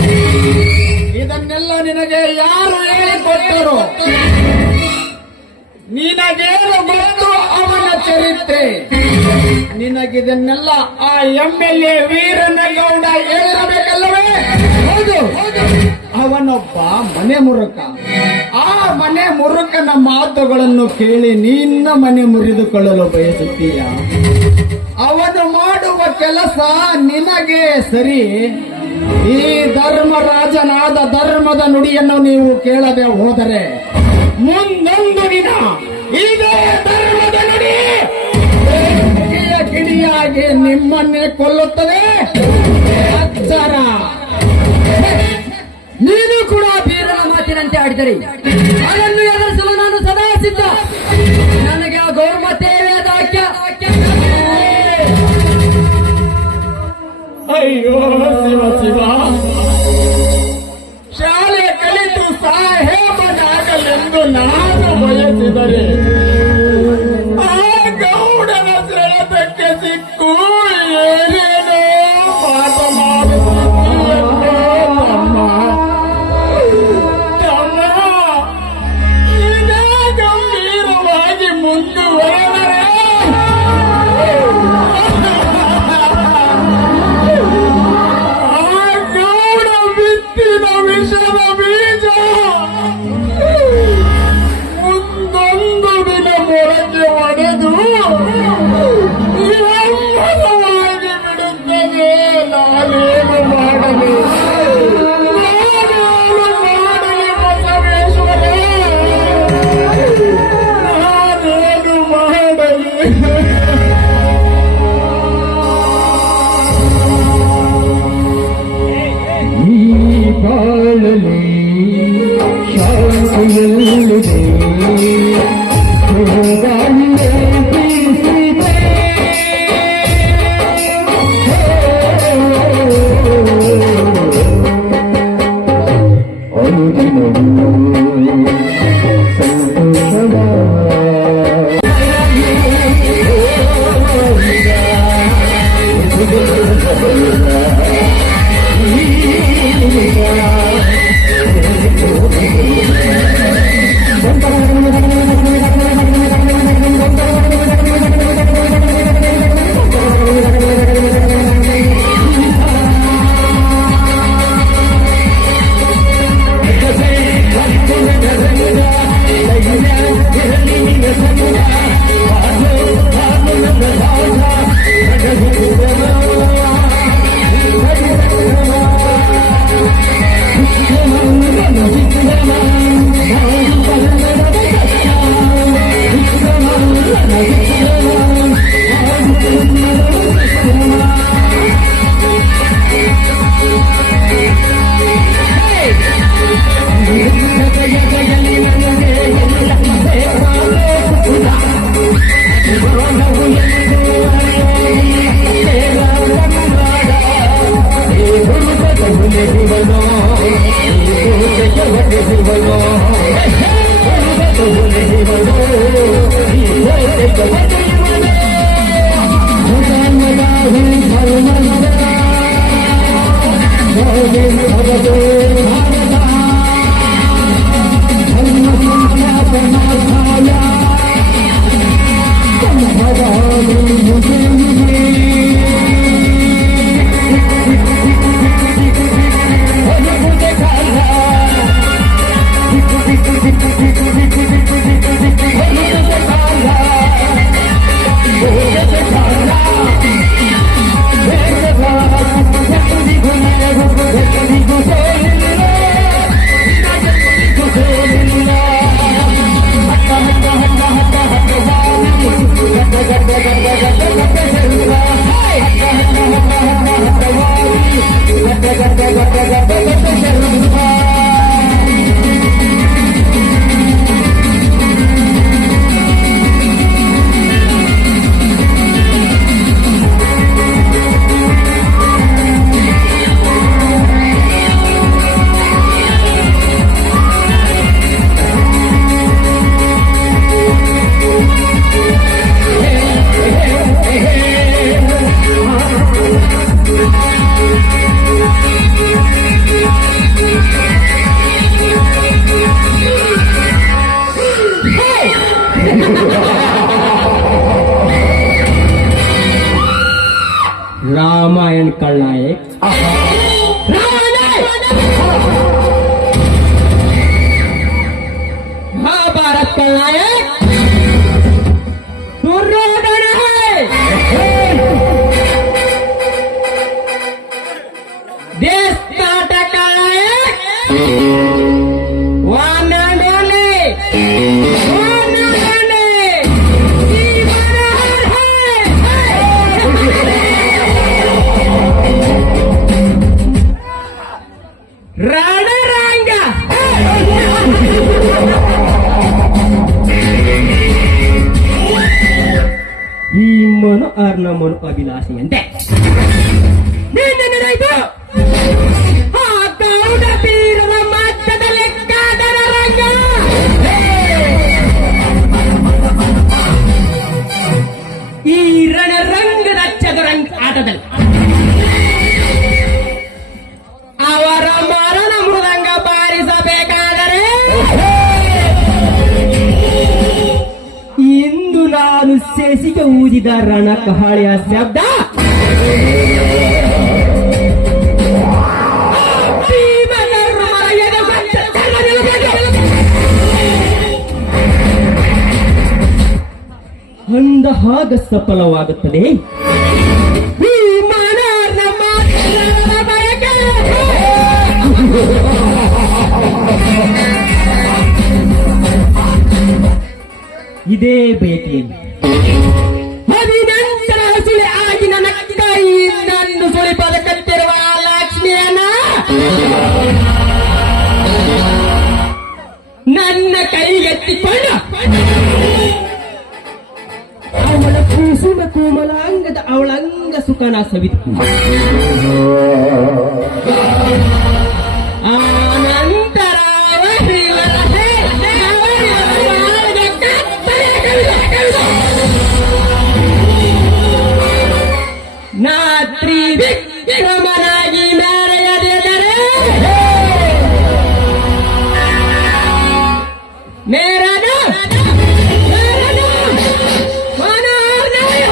ಇದನ್ನೆಲ್ಲ ನಿನಗೆ ಯಾರು ಹೇಳಿಕೊಟ್ಟರು? ನಿನಗೇನು ಗೊತ್ತು ಅವನ ಚರಿತ್ರೆ? ನಿನಗಿದನ್ನೆಲ್ಲ ಆ MLA ವೀರನಗೌಡ ಹೇಳಿರಬೇಕಲ್ಲವೇ? ಹೌದು, ಅವನೊಬ್ಬ ಮನೆ ಮುರುಕ. ಆ ಮನೆ ಮುರುಕನ ಮಾತುಗಳನ್ನು ಕೇಳಿ ನಿನ್ನ ಮನೆ ಮುರಿದುಕೊಳ್ಳಲು ಬಯಸುತ್ತೀಯ? ಅವನು ಮಾಡುವ ಕೆಲಸ ನಿನಗೆ ಸರಿ? ಈ ಧರ್ಮರಾಜನಾದ ಧರ್ಮದ ನುಡಿಯನ್ನು ನೀವು ಕೇಳದೆ ಹೋದರೆ ಮುಂದೊಂದು ದಿನ ಇದೇ ಧರ್ಮದ ನುಡಿ ಕಿಡಿಯಾಗಿ ನಿಮ್ಮನ್ನೇ ಕೊಲ್ಲುತ್ತದೆ. ಎಚ್ಚರ. ನೀನು ಕೂಡ ಬೀರನ ಮಾತಿನಂತೆ ಆಡಿದರೆ ಅದನ್ನು ಎದುರಿಸಲು ನಾನು ಸದಾ ಸಿದ್ಧ. ನನಗೆ ಆ ಗೌರ್ಮತೇವೆ ವಾಕ್ಯ. ಅಯ್ಯೋ ಶಿವ ಶಿವ, ಶಾಲೆ ಕಲಿತು ಸಾಹೇಬನಾಗಲೆಂದು ನಾನು ಬಯಸಿದರೆ ಆ ಗೌಡನ ಸೆಳೆತಕ್ಕೆ ಸಿಕ್ಕು ಏನೇನೋ ಪಾಠ ಮಾಡುತ್ತಿದ್ದೀಯಲ್ಲೋ ತಮ್ಮ. ಇದೇ ಗಂಭೀರವಾಗಿ ಮುಂದುವರೆದರೆ रामायण खलनायक महाभारत खलनायक दुर्योधन है। देश नाटक खलनायक one and only ರಣರಂಗ ಈ ಮನು ಅರ್ನ ಮನು ಅಭಿಲಾಷೆಯಂತೆ ನಿನ್ನೆನಾಯ್ತು ಆ ಗೌಡ ಬೀರರ ಮಧ್ಯದಲ್ಲಿ ಕಾದರ ರಂಗ ಈ ರಣರಂಗದ ಚದುರಂಗ ಆಟದಲ್ಲಿ ಅವರ ಮರಣ ಮೃದಂಗ ಬಾರಿಸಬೇಕಾದರೆ ಇಂದು ನಾನು ಶಶಿಗೆ ಊದಿದ ರಣ ಕಹಳೆಯ ಶಬ್ದ ಅಂದ ಹಾಗ ಸಫಲವಾಗುತ್ತದೆ ಈ ಮನೋರ್ನ ಮಾತ್ರ ಬಯಕೆ. ಇದೇ ಭೇಟಿಯಲ್ಲಿ ಅದಿನಂತರ ಸುಳಿ ಆಗಿ ನನ್ನ ಕೈಯಿಂದನ್ನು ಸುಳಿಪದ ಕತ್ತಿರುವ ಲಕ್ಷ್ಮಿಯನ್ನ ನನ್ನ ಕೈಗೆತ್ತಿಕೊಂಡು ಅವಳ ಕುಸುಮ ಕೋಮಲಾಂಗದ ಅವಳಂಗ ಸುಖನ ಸವಿತು ಆನಂತರ ನಾ ತ್ರಿವಿಕ್ರಮನಾಗಿ ಮೆರೆಯದಿದ್ದರೆ ಮೇರನು ಮನೋರ್ನಯ.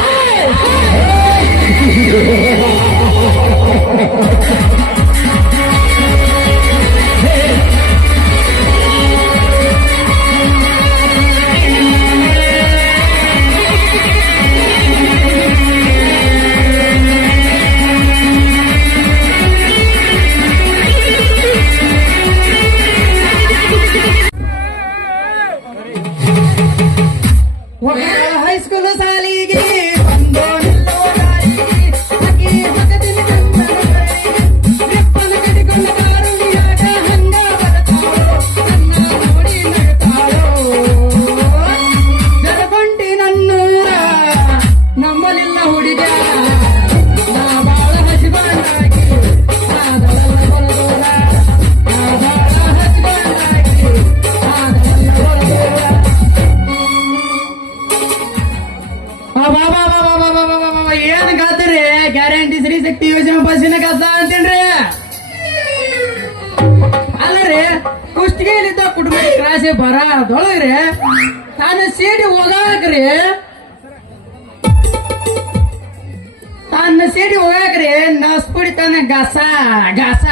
ಹೈಸ್ಕೂಲ್ ಸಾಲಿಗೆ ಬಂದೋ ನಿಲ್ಲೋ ದಾರಿಗೆ ಅಕ್ಕಿ ಮಗದಿನ ರೆಪ್ಪನ ಕಟ್ಟಿಕೊಂಡ ಕಾರುಣಿಯಾಗ ಹಂಗ ಬರ್ತಾಳೋ ನನ್ನ ನೋಡಿ ನಡ್ತಾಳೋ ಜರಗೊಂಡಿ ನನ್ನೂರ ನಮ್ಮಲಿಲ್ಲ ಹುಡುಗ್ಯಾರ ನಾ ಬಾಳ ಹಸಿಬಾಂಡಾಗಿ ಆದವಲ್ಲ ಬರದೋರ ನಾ ಬಾಳ ಹಸಿಬಾಂಡಾಗಿ ಆದವಲ್ಲ ಬರದೋರ. ಏನ್ ಕಾದ್ರಿ ಗ್ಯಾರಂಟಿ ಶ್ರೀ ಶಕ್ತಿ ಯೋಜನೆ ಬಸ್ಸಿನ ಕಸ ಅಂತೇನ್ರಿ ಅಲ್ಲರಿ ಕುಷ್ಟಗಿಲಿದ್ದ ಕುಟುಂಬ ಕ್ರಾಸೆ ಬರದೊಳಗ್ರಿ ತಾನು ಸೀಟಿ ಹೋಗಾಕ್ರಿ ನಸ್ಪುಡಿ ತಾನ ಗಸ ಗಸ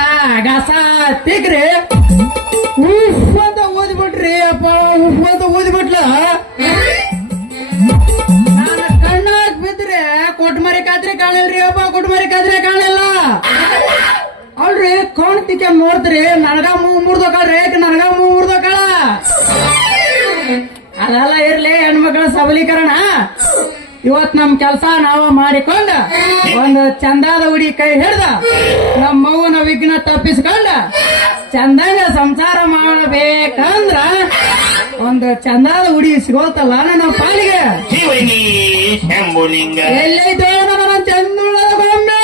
ಗಸ ತಿಗ್ರಿ ಉಫ್ ಅಂತ ಓದ್ಬಿಟ್ರಿ ಅಪ್ಪ ಉಫ್ ಅಂತ ಓದ್ಬಿಟ್ಲ ಕಣ್ಣಾಗ್ ಬಿದ್ರೆ ಕೊಟ್ಮರಿ ಕಾತ್ರಿ ಕಾಣಿಲ್ರಿ ಅಪ್ಪ ಕೊಟ್ಮರಿ ಕಾತ್ರಿ ಕಾಣಿಲ್ಲ ಅಲ್ರಿ ಕಣ್ತಿಕೆ ನೋಡ್ತ್ರಿ ನನಗ ಮುರ್ದೋಕಳ್ರಿ ನನಗ ಮುರ್ದೋಕಳ ಅದೆಲ್ಲ ಇರ್ಲಿ ಹೆಣ್ಮಕ್ಳ ಸಬಲೀಕರಣ. ಇವತ್ ನಮ್ ಕೆಲ್ಸ ನಾವ ಮಾಡಿಕೊಂಡ ಒಂದು ಚಂದಾದ ಹುಡಿ ಕೈ ಹಿಡ್ದ ನಮ್ಮ ಮಗುನ ವಿಘ್ನ ತಪ್ಪಿಸ್ಕೊಂಡ ಚಂದಂಗ ಸಂಸಾರ ಮಾಡಬೇಕಂದ್ರ ಒಂದು ಚಂದಾದ ಹುಡಿ ಸಿಗೋತಲ್ಲ ನನ್ನ ಪಾಲಿಗೆ ಎಲ್ಲೈತೋ ನನ್ನ ಚಂದುಳದ ಗೊಂಬೆ.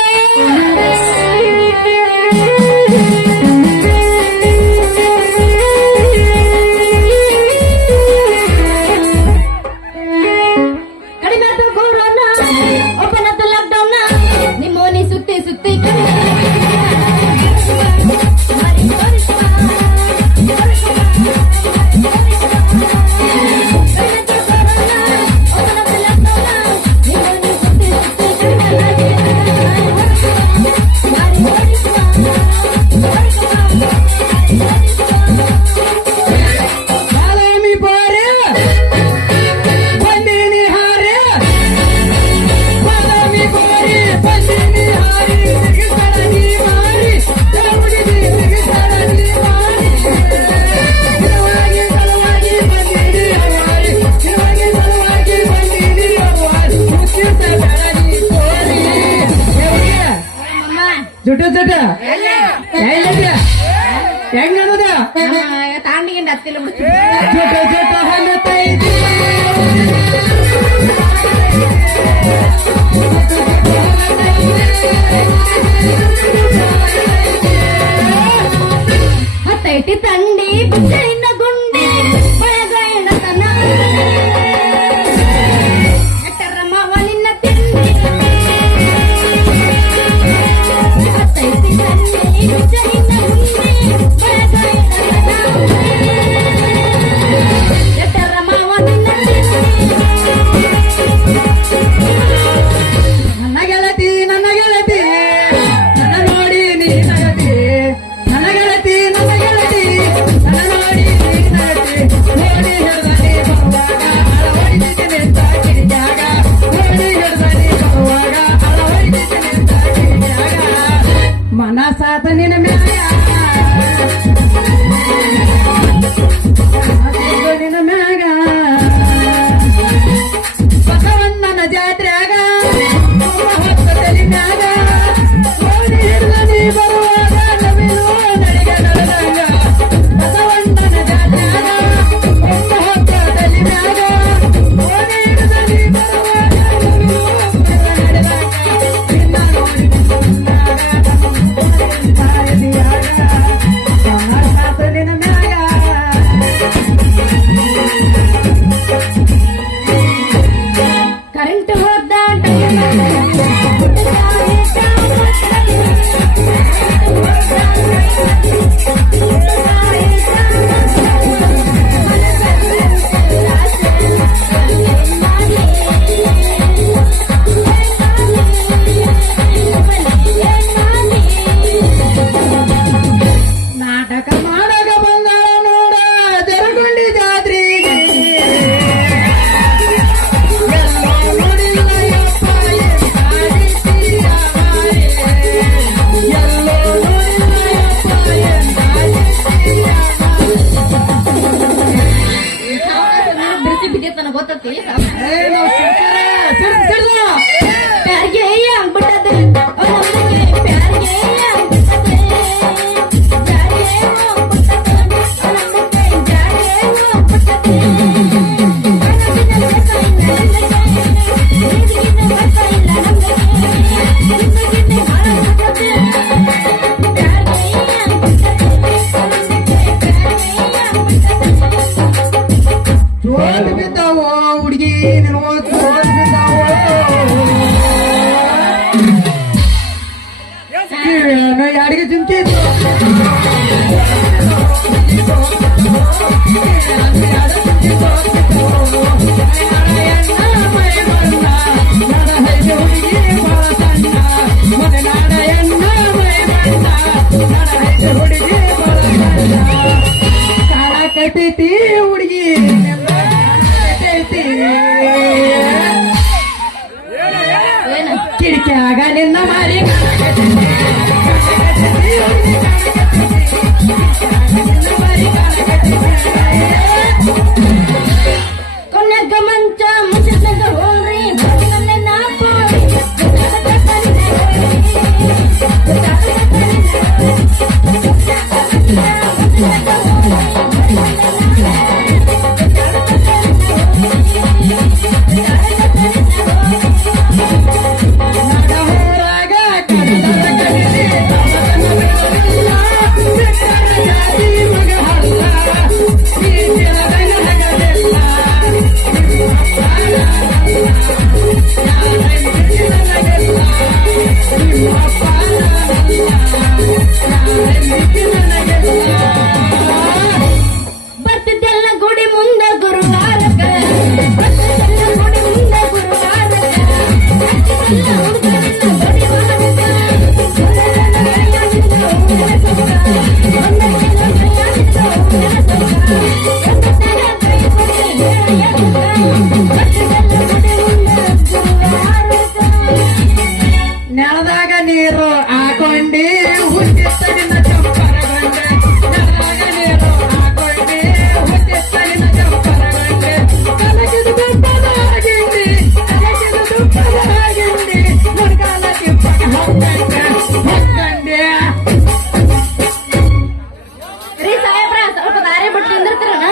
ಕಡಿಮೆ ಕೊರೋನ ಒಬ್ಬನತ್ತ ಲಾಕ್ಡೌನ್ ನಿಮ್ಮೋನಿ ಸುತ್ತಿ ಸುತ್ತಿ ಬಾದಾಮಿ ಬಾರಿ ಬಂದಿನಿ ಹಾರಿ ಬಾದಾಮಿ ಬಾರಿ ಬಂದಿನಿ ಹಾರಿ ತಿರುಗಿಸಳನಿ ಮಾರಿ ಚಳವಳಿಗೆ ತಿರುಗಿಸಳನಿ ಮಾರಿ ಗಿಡವಾಗಿ ಸಲವಾಗಿ ಬಂದಿನಿ ಹವಾರಿ ಗಿಡವಾಗಿ ಸಲವಾಗಿ ಬಂದಿನಿ ಹವಾರಿ ಮುಚ್ಚಿಸ ಬೆಳಗಿ ಕೋರಿ ಜುಟ್ಟು ಜುಟ್ಟು ಎಲ್ಲಿದ್ಯ ಹೆಂಗದ ತಾಂಡಿಗಿಂದ ಹತ್ತಿಲ್ಲ ಬಿಡ್ತೀನಿ. ಜುಟ್ಟು ಜುಟ್ಟು ಹಲ್ಲತೈತಿ ಹತ್ತೈತಿ ತಂಡಿ ಬಿಟ್ಟೈನ ಗುಂಡಿ ಬಳಗೈನ ತನ ಎಟ್ಟರ ಮಾವ ನಿನ್ನ ತಿಂಡಿ ಹತ್ತೈತಿ ತಂಡಿ ಬಿಟ್ಟೈನ ಗುಂಡಿ ಬಳಗೈನ ತನ ಎಟ್ಟರ ಮಾವ ನಿನ್ನ ತಿಂಡಿ. ನನ್ನ ಗೆಳತಿ ನನ್ನ ಗೆಳತಿ ನನ್ನ ನೋಡಿ ನೀ ನಗತಿ ನನ್ನ ಗೆಳತಿ ನನ್ನ ಗೆಳತಿ ನನ್ನ ನೋಡಿ ನೀ ನಗತಿ ನೋಡಿ ಹಿಡ್ದನಿ ಬರುವಾಗ ಅಳವಡಿಸಿದ್ದೀನಿ ಅಂತ ಕಿಡಿಯಾಗ ನೋಡಿ ಹಿಡ್ದನಿ ಬರುವಾಗ ಅಳವಡಿಸಿದ್ದೀನಿ ಅಂತ ಕಿಡಿಯಾಗ ಮನಸಾತ ನಿನ್ನ ಮ್ಯಾಗ ಮನಸಾತ ನಿನ್ನ ಮ್ಯಾಗ ಬಸವಣ್ಣನ ಜಾತ್ರೆಯಾಗ ಹಕ್ಕದಲ್ಲಿ ಮ್ಯಾಗ ನೋಡಿ ಹಿಡ್ದನಿ ಬರುವಾಗ ನವಿಲು ನಡಿಗೆ ನಡೆದಾಗ ಬಸವಣ್ಣನ ಜಾತ್ರೆಯಾಗ ಹಕ್ಕದಲ್ಲಿ ಮ್ಯಾಗ ನೋಡಿ ಹಿಡ್ದನಿ ಬರುವಾಗ ನವಿಲು ನಡೆದಾಗ ನಿನ್ನ ನೋಡಿ ನಿನ್ನ ಮ್ಯಾಗ ಕರೆಂಟ್ ಹೋದ ಬ್ಯಾಡಿಗೆ ಚಿಂತೆ ಕಟ್ಟೈತಿ ಹುಡುಗಿ ಕಿಡಿಕ್ಯಾಗ ನಿನ್ನ ಮಾರಿ ಕೊನೆಗ ಮಂಚ ಮುಚ್ಚಿದ ಹೋಗ್ರಿ ನನ್ನ ನಾಪೋರಿ ಬರ್ತಿದ್ದೆಲ್ಲ ಗುಡಿ ಮುಂದ ಗುರುವಾರಕ ಬರ್ತಿದ್ದೆಲ್ಲ ಗುಡಿ ಮುಂದ ಗುರುವಾರಕ ನೆಲದಾಗ ನೀರು ಹಾಕೊಂಡಿ ಹುಟ್ಟಿತ್ತ ನಿನ್ನ ಚಂಪರಗೊಂಡೆ ನೆಲದಾಗ ನೀರು ಹಾಕೊಂಡಿ ಹುಟ್ಟಿತ್ತ ನಿನ್ನ ಚಂಪರಗೊಂಡೆ ಕಲಕಿದ ದುಪ್ಪದಾಗಿಂಡಿ ಕಲಕಿದ ದುಪ್ಪದಾಗಿಂಡಿ ಮುಡ್ಕಾಲ ತಿಪ್ಪಕ ಹೊಕ್ಕಂಡೆ ರೀ ಸಾಹೇಬ್ರ ಸ್ವಲ್ಪ ದಾರಿ ಬಿಟ್ಟು ನಿಂದಿರ್ತೀರಣ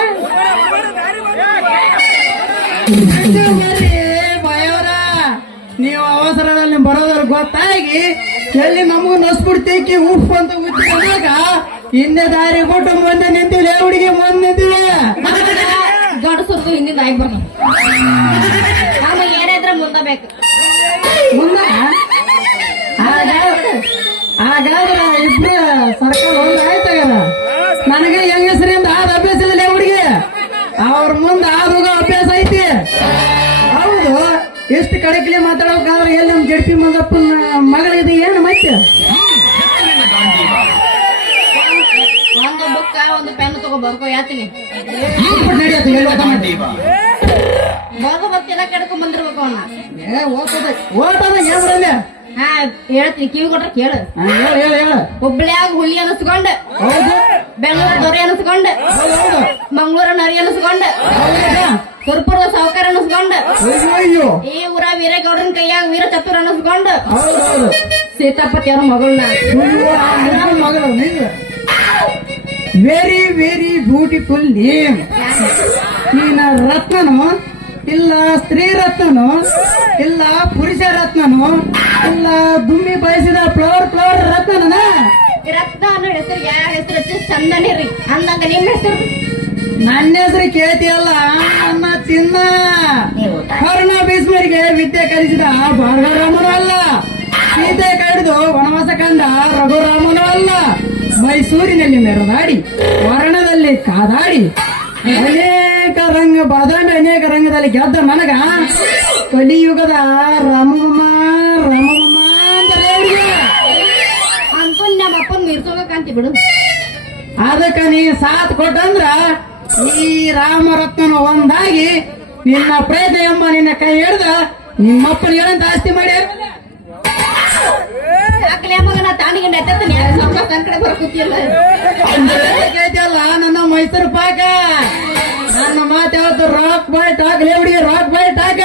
ಭಯವರ ನೀವು ಅವಸರದಲ್ಲಿ ಬರೋದ್ರ ಗೊತ್ತಾಗಿ ಎಲ್ಲಿ ನಮಗೂ ನಸ್ಬಿಡ್ತೇಕಿ ಉಫ್ ಅಂತ ಉಚ್ಚಿದಾಗ ಹಿಂದೆ ದಾರಿ ಬಿಟ್ಟು ಮುಂದೆ ನಿಂತಿವಿ ಹುಡುಗಿ ಮುಂದೆ ನಿಂತಿವಿ ಗಂಡಸರ್ದು ಹಿಂದಿಂದ ಆಗಿ ಬರ್ತಾನ ಆಮೇಲೆ ಏನಾದ್ರ ಮುಂದ ಬೇಕು ಮುಂದ ಹಾಗಾದ್ರ ಇಬ್ರು ಸರ್ಕಾರ ಒಂದಾಯ್ತಾಗಲ್ಲ ನನಗೆ ಹೆಂಗಸರಿಂದ ಆದ ಅಭ್ಯಾಸ ಇಲ್ಲ ಹುಡುಗಿ ಅವ್ರ ಮುಂದೆ ಆದೋಗ ಅಭ್ಯಾಸ ಐತಿ ಹೌದು ಎಷ್ಟು ಕಡೆಕ್ಲಿ ಮಾತಾಡೋಕಾದ್ರೆ ಎಲ್ಲಿ ನಮ್ಮ ಜಡ್ಪಿ ಮಂಗಪ್ಪನ ಮಗಳಿದೆ ಏನು ಮತ್ತೆ ಒಂದು ಬುಕ್ಕ ಒಂದು ಪೆನ್ ತಗೋ ಬರ್ಕೋ ಯಾತೀನಿ ನಡೆಯತ್ತೆ ಬರ್ಕೋ ಬರ್ತಿಲ್ಲ ಕೆಡ್ಕೊಂಡ್ ಬಂದಿರ್ಬೇಕು ಅವನ್ನ ಓಟದ ಏನ್ರಲ್ಲಿ ಹಾ ಹೇಳ್ತೀನಿ ಕಿವಿ ಕೊಟ್ರೆ ಕೇಳು ಹೇಳು ಹುಬ್ಳ್ಯಾಗ ಹುಲಿ ಅನಿಸ್ಕೊಂಡ್ ಹೌದು ಬೆಂಗಳೂರು ದೊರೆ ಅನಿಸ್ಕೊಂಡ್ ಹೌದು ಮಂಗಳೂರ ನರಿ ಅನಿಸ್ಕೊಂಡ್ ಹೌದಾ? ಸುರ್ಪುರದ ಸಾವುಕಾರ ಅನಿಸ್ಕೊಂಡ್ ಅಯ್ಯೋ ಈ ಊರ ವೀರೇಗೌಡನ ಕೈಯಾಗ ವೀರ ಚತುರ ಅನಿಸ್ಕೊಂಡ್ ಹೌದೌದು ಸೀತಾಪತಿ ಅವ್ರ ಮಗಳನ್ನ ಮಗಳು ವೆರಿ ವೆರಿ ಬ್ಯೂಟಿಫುಲ್ ನೇಮ್ ನೀನ ರತ್ನನು ಇಲ್ಲ ಸ್ತ್ರೀ ರತ್ನನು ಇಲ್ಲ ಪುರುಷ ರತ್ನನು ಇಲ್ಲ ದುಮ್ಮಿ ಬಯಸಿದ ಫ್ಲವರ್ ರತ್ನನ ರತ್ನ ಅನ್ನೋ ಹೆಸರು ಯಾರ ಹೆಸರು ಹಚ್ಚಿ ಚಂದನೇ ರೀ ಅಂದಂಗ ನಿಮ್ ಹೆಸರು ನನ್ನ ಹೆಸರು ಕೇಳ್ತಿಯಲ್ಲ ನನ್ನ ಚಿನ್ನ ಕರ್ಣ ಭೀಷ್ಮರಿಗೆ ವಿದ್ಯೆ ಕಲಿಸಿದ ಭಾರ್ಗವರಾಮನು ಅಲ್ಲ ಸೀತೆ ಕಡಿದು ವನವಾಸ ಕಂಡ ರಘುರಾಮನು ಅಲ್ಲ ಮೈಸೂರಿನಲ್ಲಿ ಮೆರೆದಾಡಿ ವರ್ಣದಲ್ಲಿ ಕಾದಾಡಿ ಅನೇಕ ಅನೇಕ ರಂಗದಲ್ಲಿ ಗೆದ್ದ ನನಗ ಕಲಿಯುಗದ ರಮಮ್ಮ ಅಂತಾರೆ ಅವ್ರಿಗೆ ಅನ್ಕೊಂಡ್ ನಮ್ಮ ಅಪ್ಪನ್ ಮೀರ್ಸೋಬೇಕಂತ ಬಿಡು ಅದಕ್ಕ ನೀ ಸಾಥ್ ಕೊಟ್ಟಂದ್ರ ಈ ರಾಮರತ್ನ ಒಂದಾಗಿ ನಿನ್ನ ಪ್ರೇತ ಎಂಬ ನಿನ್ನ ಕೈ ಹಿಡ್ದ ನಿಮ್ಮಪ್ಪನ ಏನಂತ ಆಸ್ತಿ ಮಾಡಿ ಯಾಕಲೇ ಮಗನ ತಾನಿಗೆ ನೆತ್ತತೀನಿ ನನ್ನ ಕಡೆ ಬರ್ಕೂತಿಯಲ್ಲ ಕೇಳ್ತಿಯಲ್ಲ ನನ್ನ ಮೈಸೂರು ಪಾಕ ನನ್ನ ಮಾತು ಯಾವತ್ತು ರಾಕ್ ಬಾಯ್ ಟಾಕ್ ಹುಡುಗಿ ರಾಕ್ ಬಾಯ್ ಟಾಕ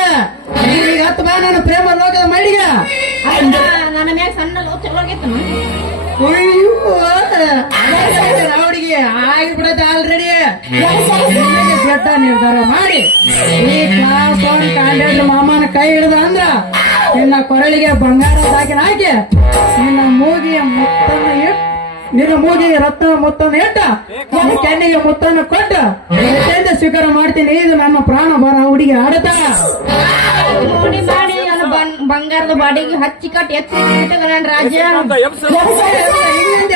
ಈಗ ಹತ್ತು ಬಾ ನನ್ನ ಪ್ರೇಮ ಲೋಕದ ಮಡಿಗ ನನ್ನ ಮ್ಯಾಗ ಸಣ್ಣ ಲೋ ಚಲೋ ಆಗೈತನ ಹುಡುಗಿ ಆಗಿಬಿಡತ್ತೆ ಆಲ್ರೆಡಿ ಬೆಟ್ಟ ನಿರ್ಧಾರ ಮಾಡಿ ಈ ಕ್ಲಾಸ್ 1 ಕಾಂಟ್ರಾಕ್ಟ್ ಮಾಮನ ಕೈ ಹಿಡ್ದ ಅಂದ್ರ ನಿನ್ನ ಕೊರಳಿಗೆ ಬಂಗಾರ ದಾಕಿನ ಹಾಕಿ ನಿನ್ನ ಮೂಗಿಯ ಮುತ್ತನ್ನು ಇಟ್ಟು ನಿನ್ನ ಮೂಗಿಗೆ ರತ್ನ ಮುತ್ತನ್ನು ಇಟ್ಟ ನಿನ್ನ ಕೆನ್ನಿಗೆ ಮುತ್ತನ್ನು ಕೊಟ್ಟು ಎಷ್ಟೆಂದ ಸ್ವೀಕಾರ ಮಾಡ್ತೀನಿ ಇದು ನನ್ನ ಪ್ರಾಣ ಬರ ಹುಡುಗಿ ಆಡತ ನೋಡಿ ಮಾಡಿ ನನ್ನ ಬಂಗಾರದ ಬಾಡಿಗೆ ಹಚ್ಚಿ ಕಟ್ಟಿ ಎತ್ತಿ ನನ್ನ ರಾಜ್ಯ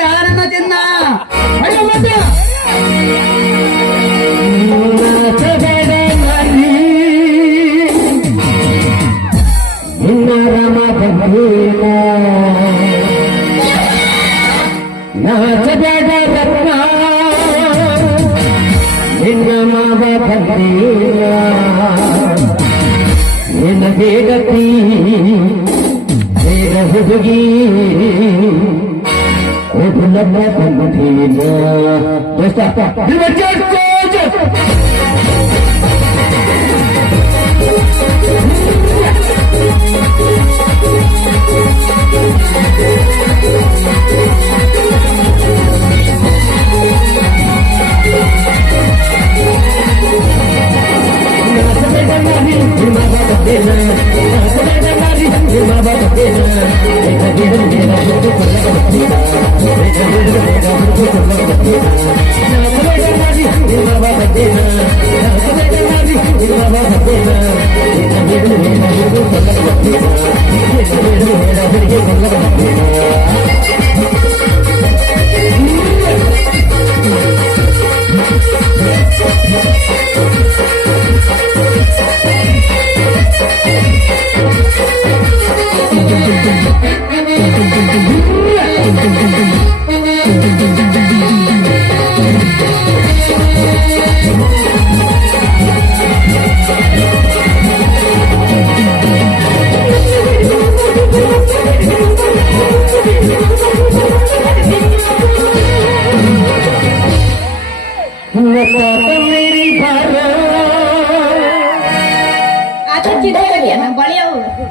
ಆನಂದ ತಿನ್ನ ಅಯ್ಯೋ ಮತ್ತೆ ನಾಚಬೇಡ ರತ್ನ ನಿನ್ನ ಮಾವ ಬಂದೀರ ನಿನ್ನ ಬೇಡತಿ ಬೇಡ ಹುಡುಗಿ ಒಬ್ಬನಮ್ಮ ಬಂದೀರ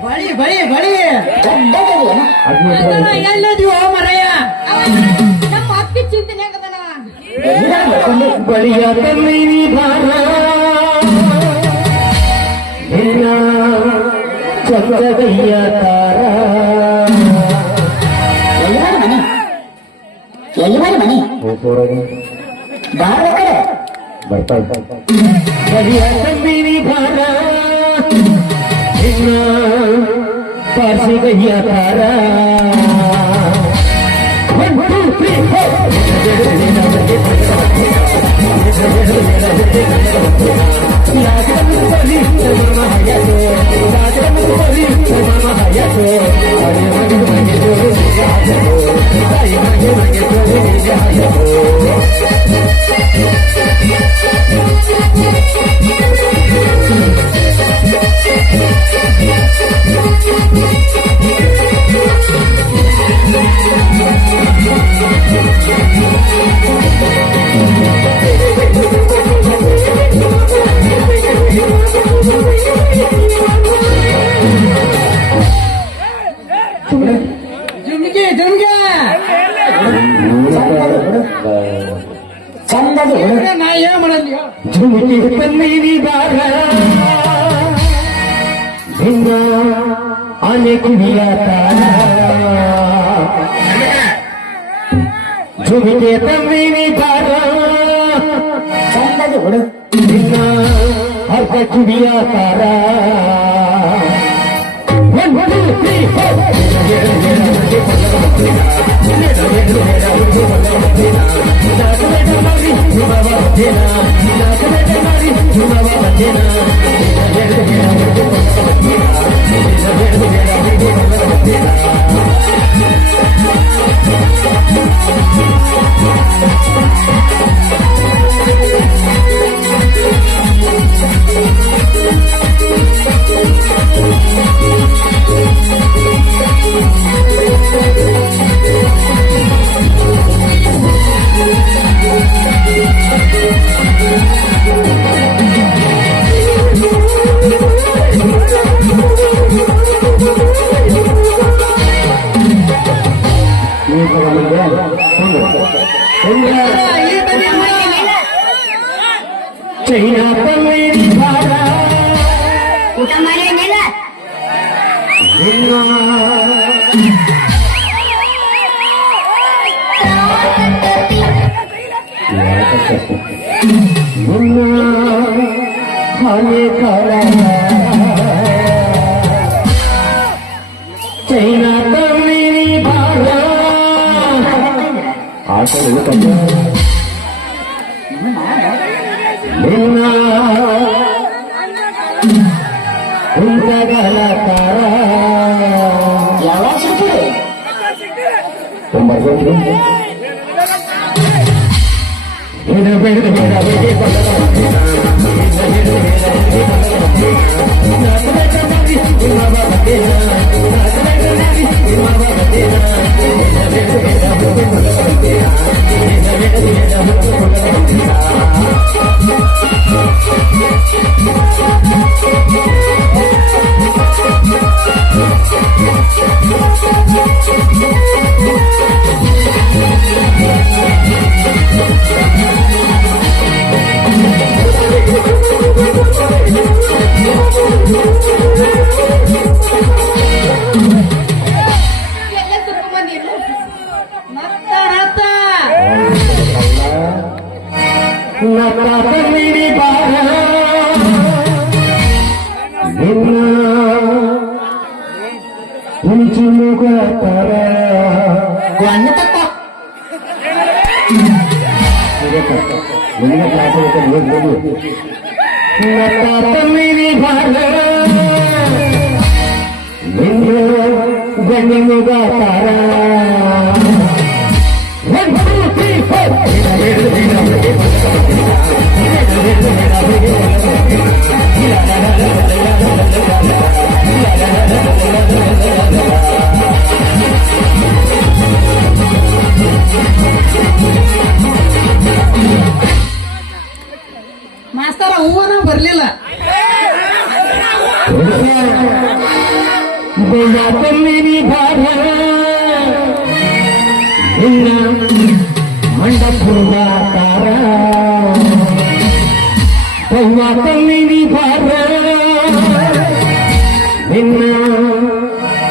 ಬಳಿ ಬಳಿ ಬಳಿ ಎಲ್ಲದಿವೋ ಮರಯ್ಯ ನಮ್ಮ ಅಕ್ಕಿ ಚಿಂತನೆ ಆಗದನವ ಬಳಿಯ ತಮ್ಮೀರಿ ಭಾರ ನಿನ್ನ ಚಂದಗಯ್ಯ ತಾರ ಎಲ್ಲಿ ಮನೆ ಬರ್ತಾ ಬಳಿಯ ತಮ್ಮೀರಿ ಭಾರ ನಿನ್ನ ಪಾರ್ಸಿಗಯ್ಯ ತಾರ ಜುಮ್ಗೆ ಜುಮ್ಗೆ ನಾ ಏನ್ ಮಾಡಲಿ झुमकी पन्नी बार आने की झुमके पन्नी बार हर कुबिया तारा चैना पल्ली भारा ಊಟ ಮಾಡೇನಿಲ್ಲ खाने खाना चैना पल्ली भारा ಎಲ್ಲ ತುಪ್ಪ ಬಂದಿಲ್ಲ ಮಾಸ್ತರ ಹೂವನ ಬರ್ಲಿಲ್ಲ. ಮಂಡಪುರದ ತಾರ ತಮ್ಮಿನಿ ಭಾರ ನಿನ್ನ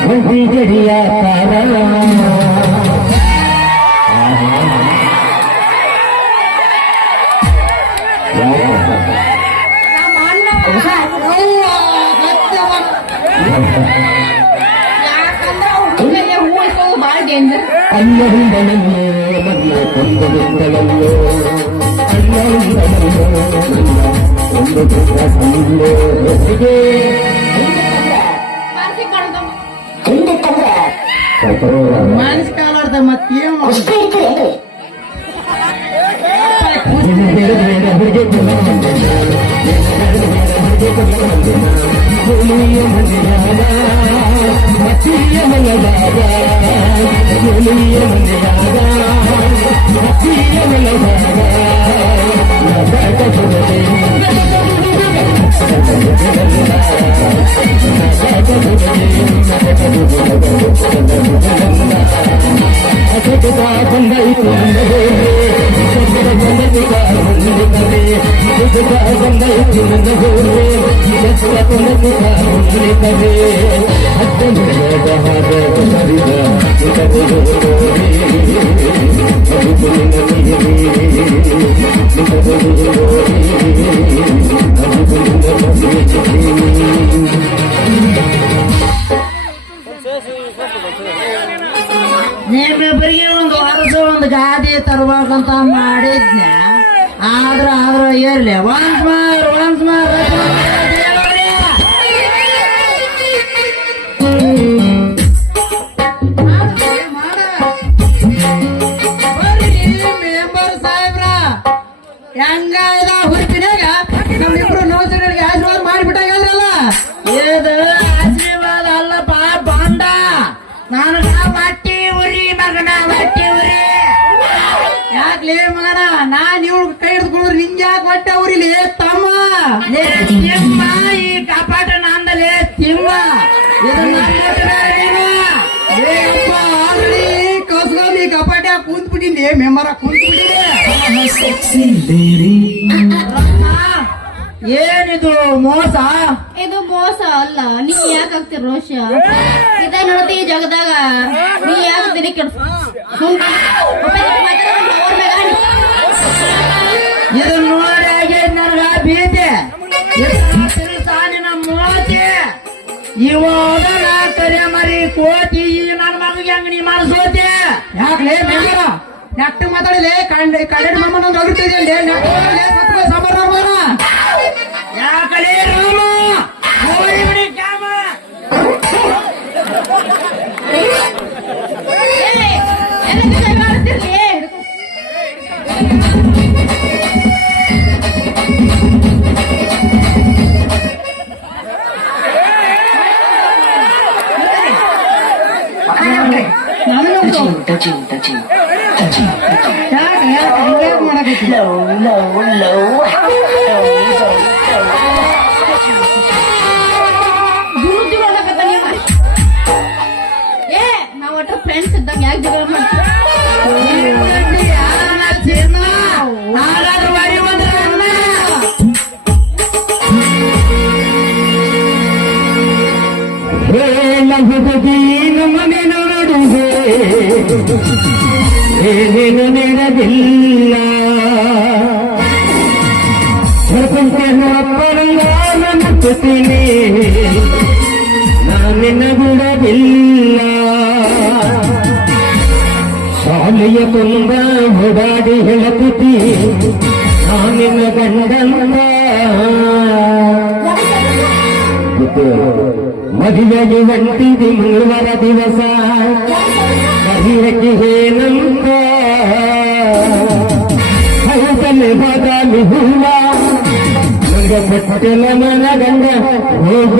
ಮಂದಿ ಜಡಿಯ ತಾರ ನಮ್ಮ ಅಣ್ಣ ಯಾಕಂದ್ರೆ ಹುಡುಗರಿಗೆ ಹೂ ಇಟ್ಕೊಂಡು ಭಾಳ ಡೇಂಜರ್. ಅಲ್ಲೊಂದನಲ್ಲೋ ಮಲ್ಲ ಕೊಂದಲೊಂದಲಲ್ಲೋ ಅಲ್ಲೊಂದನಲ್ಲೋ ಒಂದು ಪುಸ್ತಕಲ್ಲೋ ಹೊತ್ತಿಗೆ ಮಾನಸಿಕ ಕಾಣೋದು ಮನ್ಸ್ ಕಾಲಾಡ್ದ ಮತ್ತೇನು ನಿಮ್ಮಿಬ್ಬರಿಗೆ ಒಂದು ವರ್ಷ ಒಂದು ಗಾದಿ ತರ್ಬೇಕಂತ ಮಾಡಿದ್ನ. ಆದ್ರ ಇರ್ಲಿ ಒನ್ಸ್ ಮಾರ್ ಮೆಂಬರ್ ಸಾಹೇಬ್ರ ಹೆಂಗ ಹುರುಪಿನಾಗ ನಮ್ಮಿಬ್ರು ನೌಕರರಿಗೆ ಆಶೀರ್ವಾದ ಮಾಡಿಬಿಟ್ಟಾಗಲ್ರಲ್ಲ. ಇದು ಆಶೀರ್ವಾದ ಅಲ್ಲಪ್ಪ ಬಾಂಡ. ನನಗ ಹೊಟ್ಟಿ ಉರಿ ಮಗನ ಹೊಟ್ಟಿ ಉರಿ. ಯಾಕ್ಲೇ ಮಗನ ನಾನ್ ಇವ್ಳ ಕೈ ಹಿಡಿದುಕೊಂಡ್ರೆ ನಿಂಗೆ ಯಾಕೆ ಹೊಟ್ಟೆ ಉರಿಲಿ ತಮ್ಮ? ಲೇ ತಿಮ್ಮ, ಈ ಕಪಾಟ ನಂದಲೇ ತಿಮ್ಮ. ಇದು ಕಸ್ಕೊಂಡು ಈ ಕಪಾಟ ಕುಂತ್ಬಿಟ್ಟಿನಿ ಮೆಂಬರ ಕುಂತ್ಬಿಟ್ಟಿದೆ. ಏನಿದು ಮೋಸ? ಇದು ಮೋಸ ಅಲ್ಲ. ನೀ ಯಾಕೆ ಆಗ್ತಿರ ರೋಷ? ಇದ ನೋಡ್ತಿ ಈ ಜಗದಾಗ ನೀ ಯಾಕೆ ತಿರಿ ಕೆಡ್ಸ? ಇದು ನೋಡಿ ನನಗ ಭೀತಿ. ನಿನ್ನ ಮೋತಿ ಇವಾಗ ಕರೆ ಮರಿ ಕೋತಿ ನನ್ನ ಮಗ ಹೆಂಗ ನೀ ಮಾಡಿಸೋತಿ? ಯಾಕ್ಲೇ ಮೆಂಬರ ನೆಟ್ಟು ಮಾತಾಡಿಲೆ ಕಡೆಡ್ ಮಾಮನ ಹೋಗಿರ್ತಿದ್ದೆ ನೆಟ್ಟು ಸಮಾರ ಯಾಕಲೇ ರಾಮ ಹೋಗಿ ಬಿಡಿ ಕ್ಯಾಮ ನಾವ್ ಒಟ್ಟ ಫ್ರೆಂಡ್ಸ್ ಇದ್ದಂಗ ಯಾಕೆ ಜಗಳ ಮಾಡ್ತೀವಿ ಮನೆ ನೋಡುವೆ ಏನೇನು ನೀಡದಿಲ್ಲ ಪ್ರಪಂಚನಪ್ಪರಂಗಾನುತ್ತೀನಿ ನಾನಿನ್ನ ಬಿಡದಿಲ್ಲ ಶಾಲೆಯ ತುಂಬ ಓಡಾಡಿ ಹೇಳಕುತ್ತಿ ನಾನಿನ್ನ ಗಂಡಂದ ಮದುವೆಗೆ ಹೊಂಟಿದೆ ಮಂಗಳವಾರ ದಿವಸ ಕರಿಯಕ್ಕೆ ಏನಂತ ಹೌದಲ್ಲೇ ಬಾದಾಮಿ ಹೂವ ನಂಗ ಕೊಟ್ಟೆಲ್ಲ ಮನ ಗಂಡ ಹೋಗ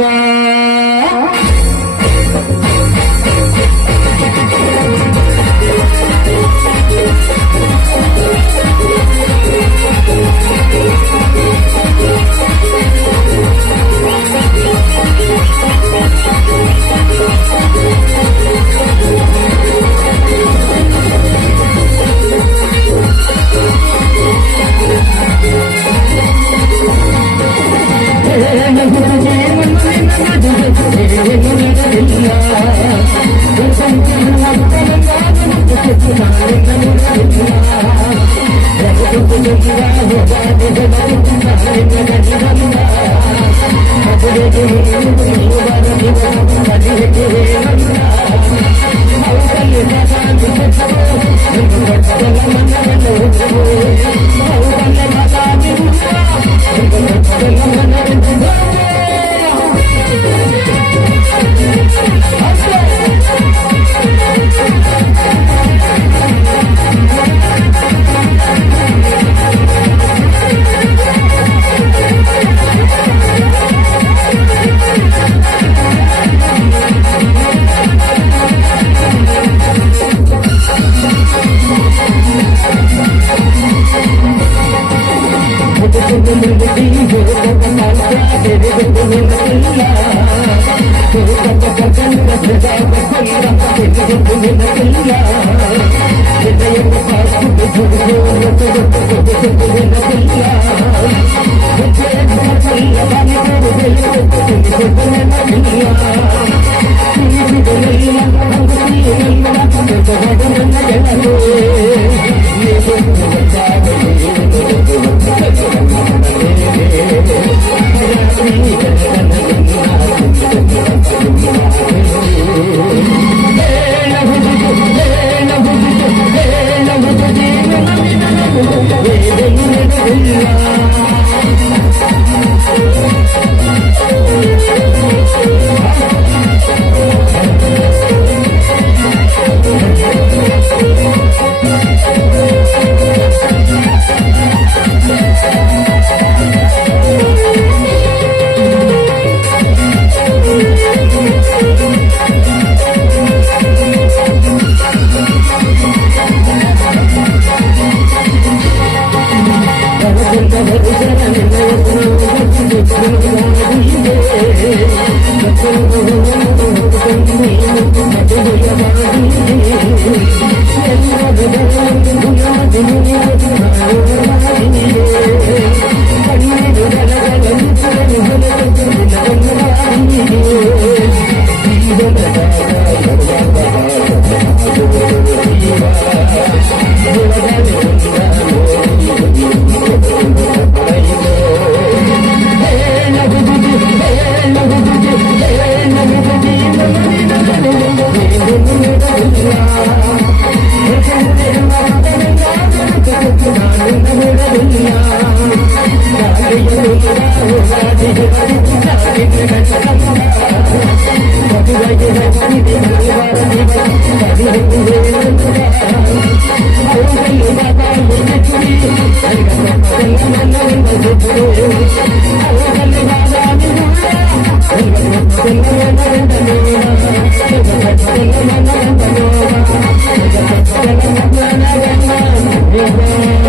Thank you.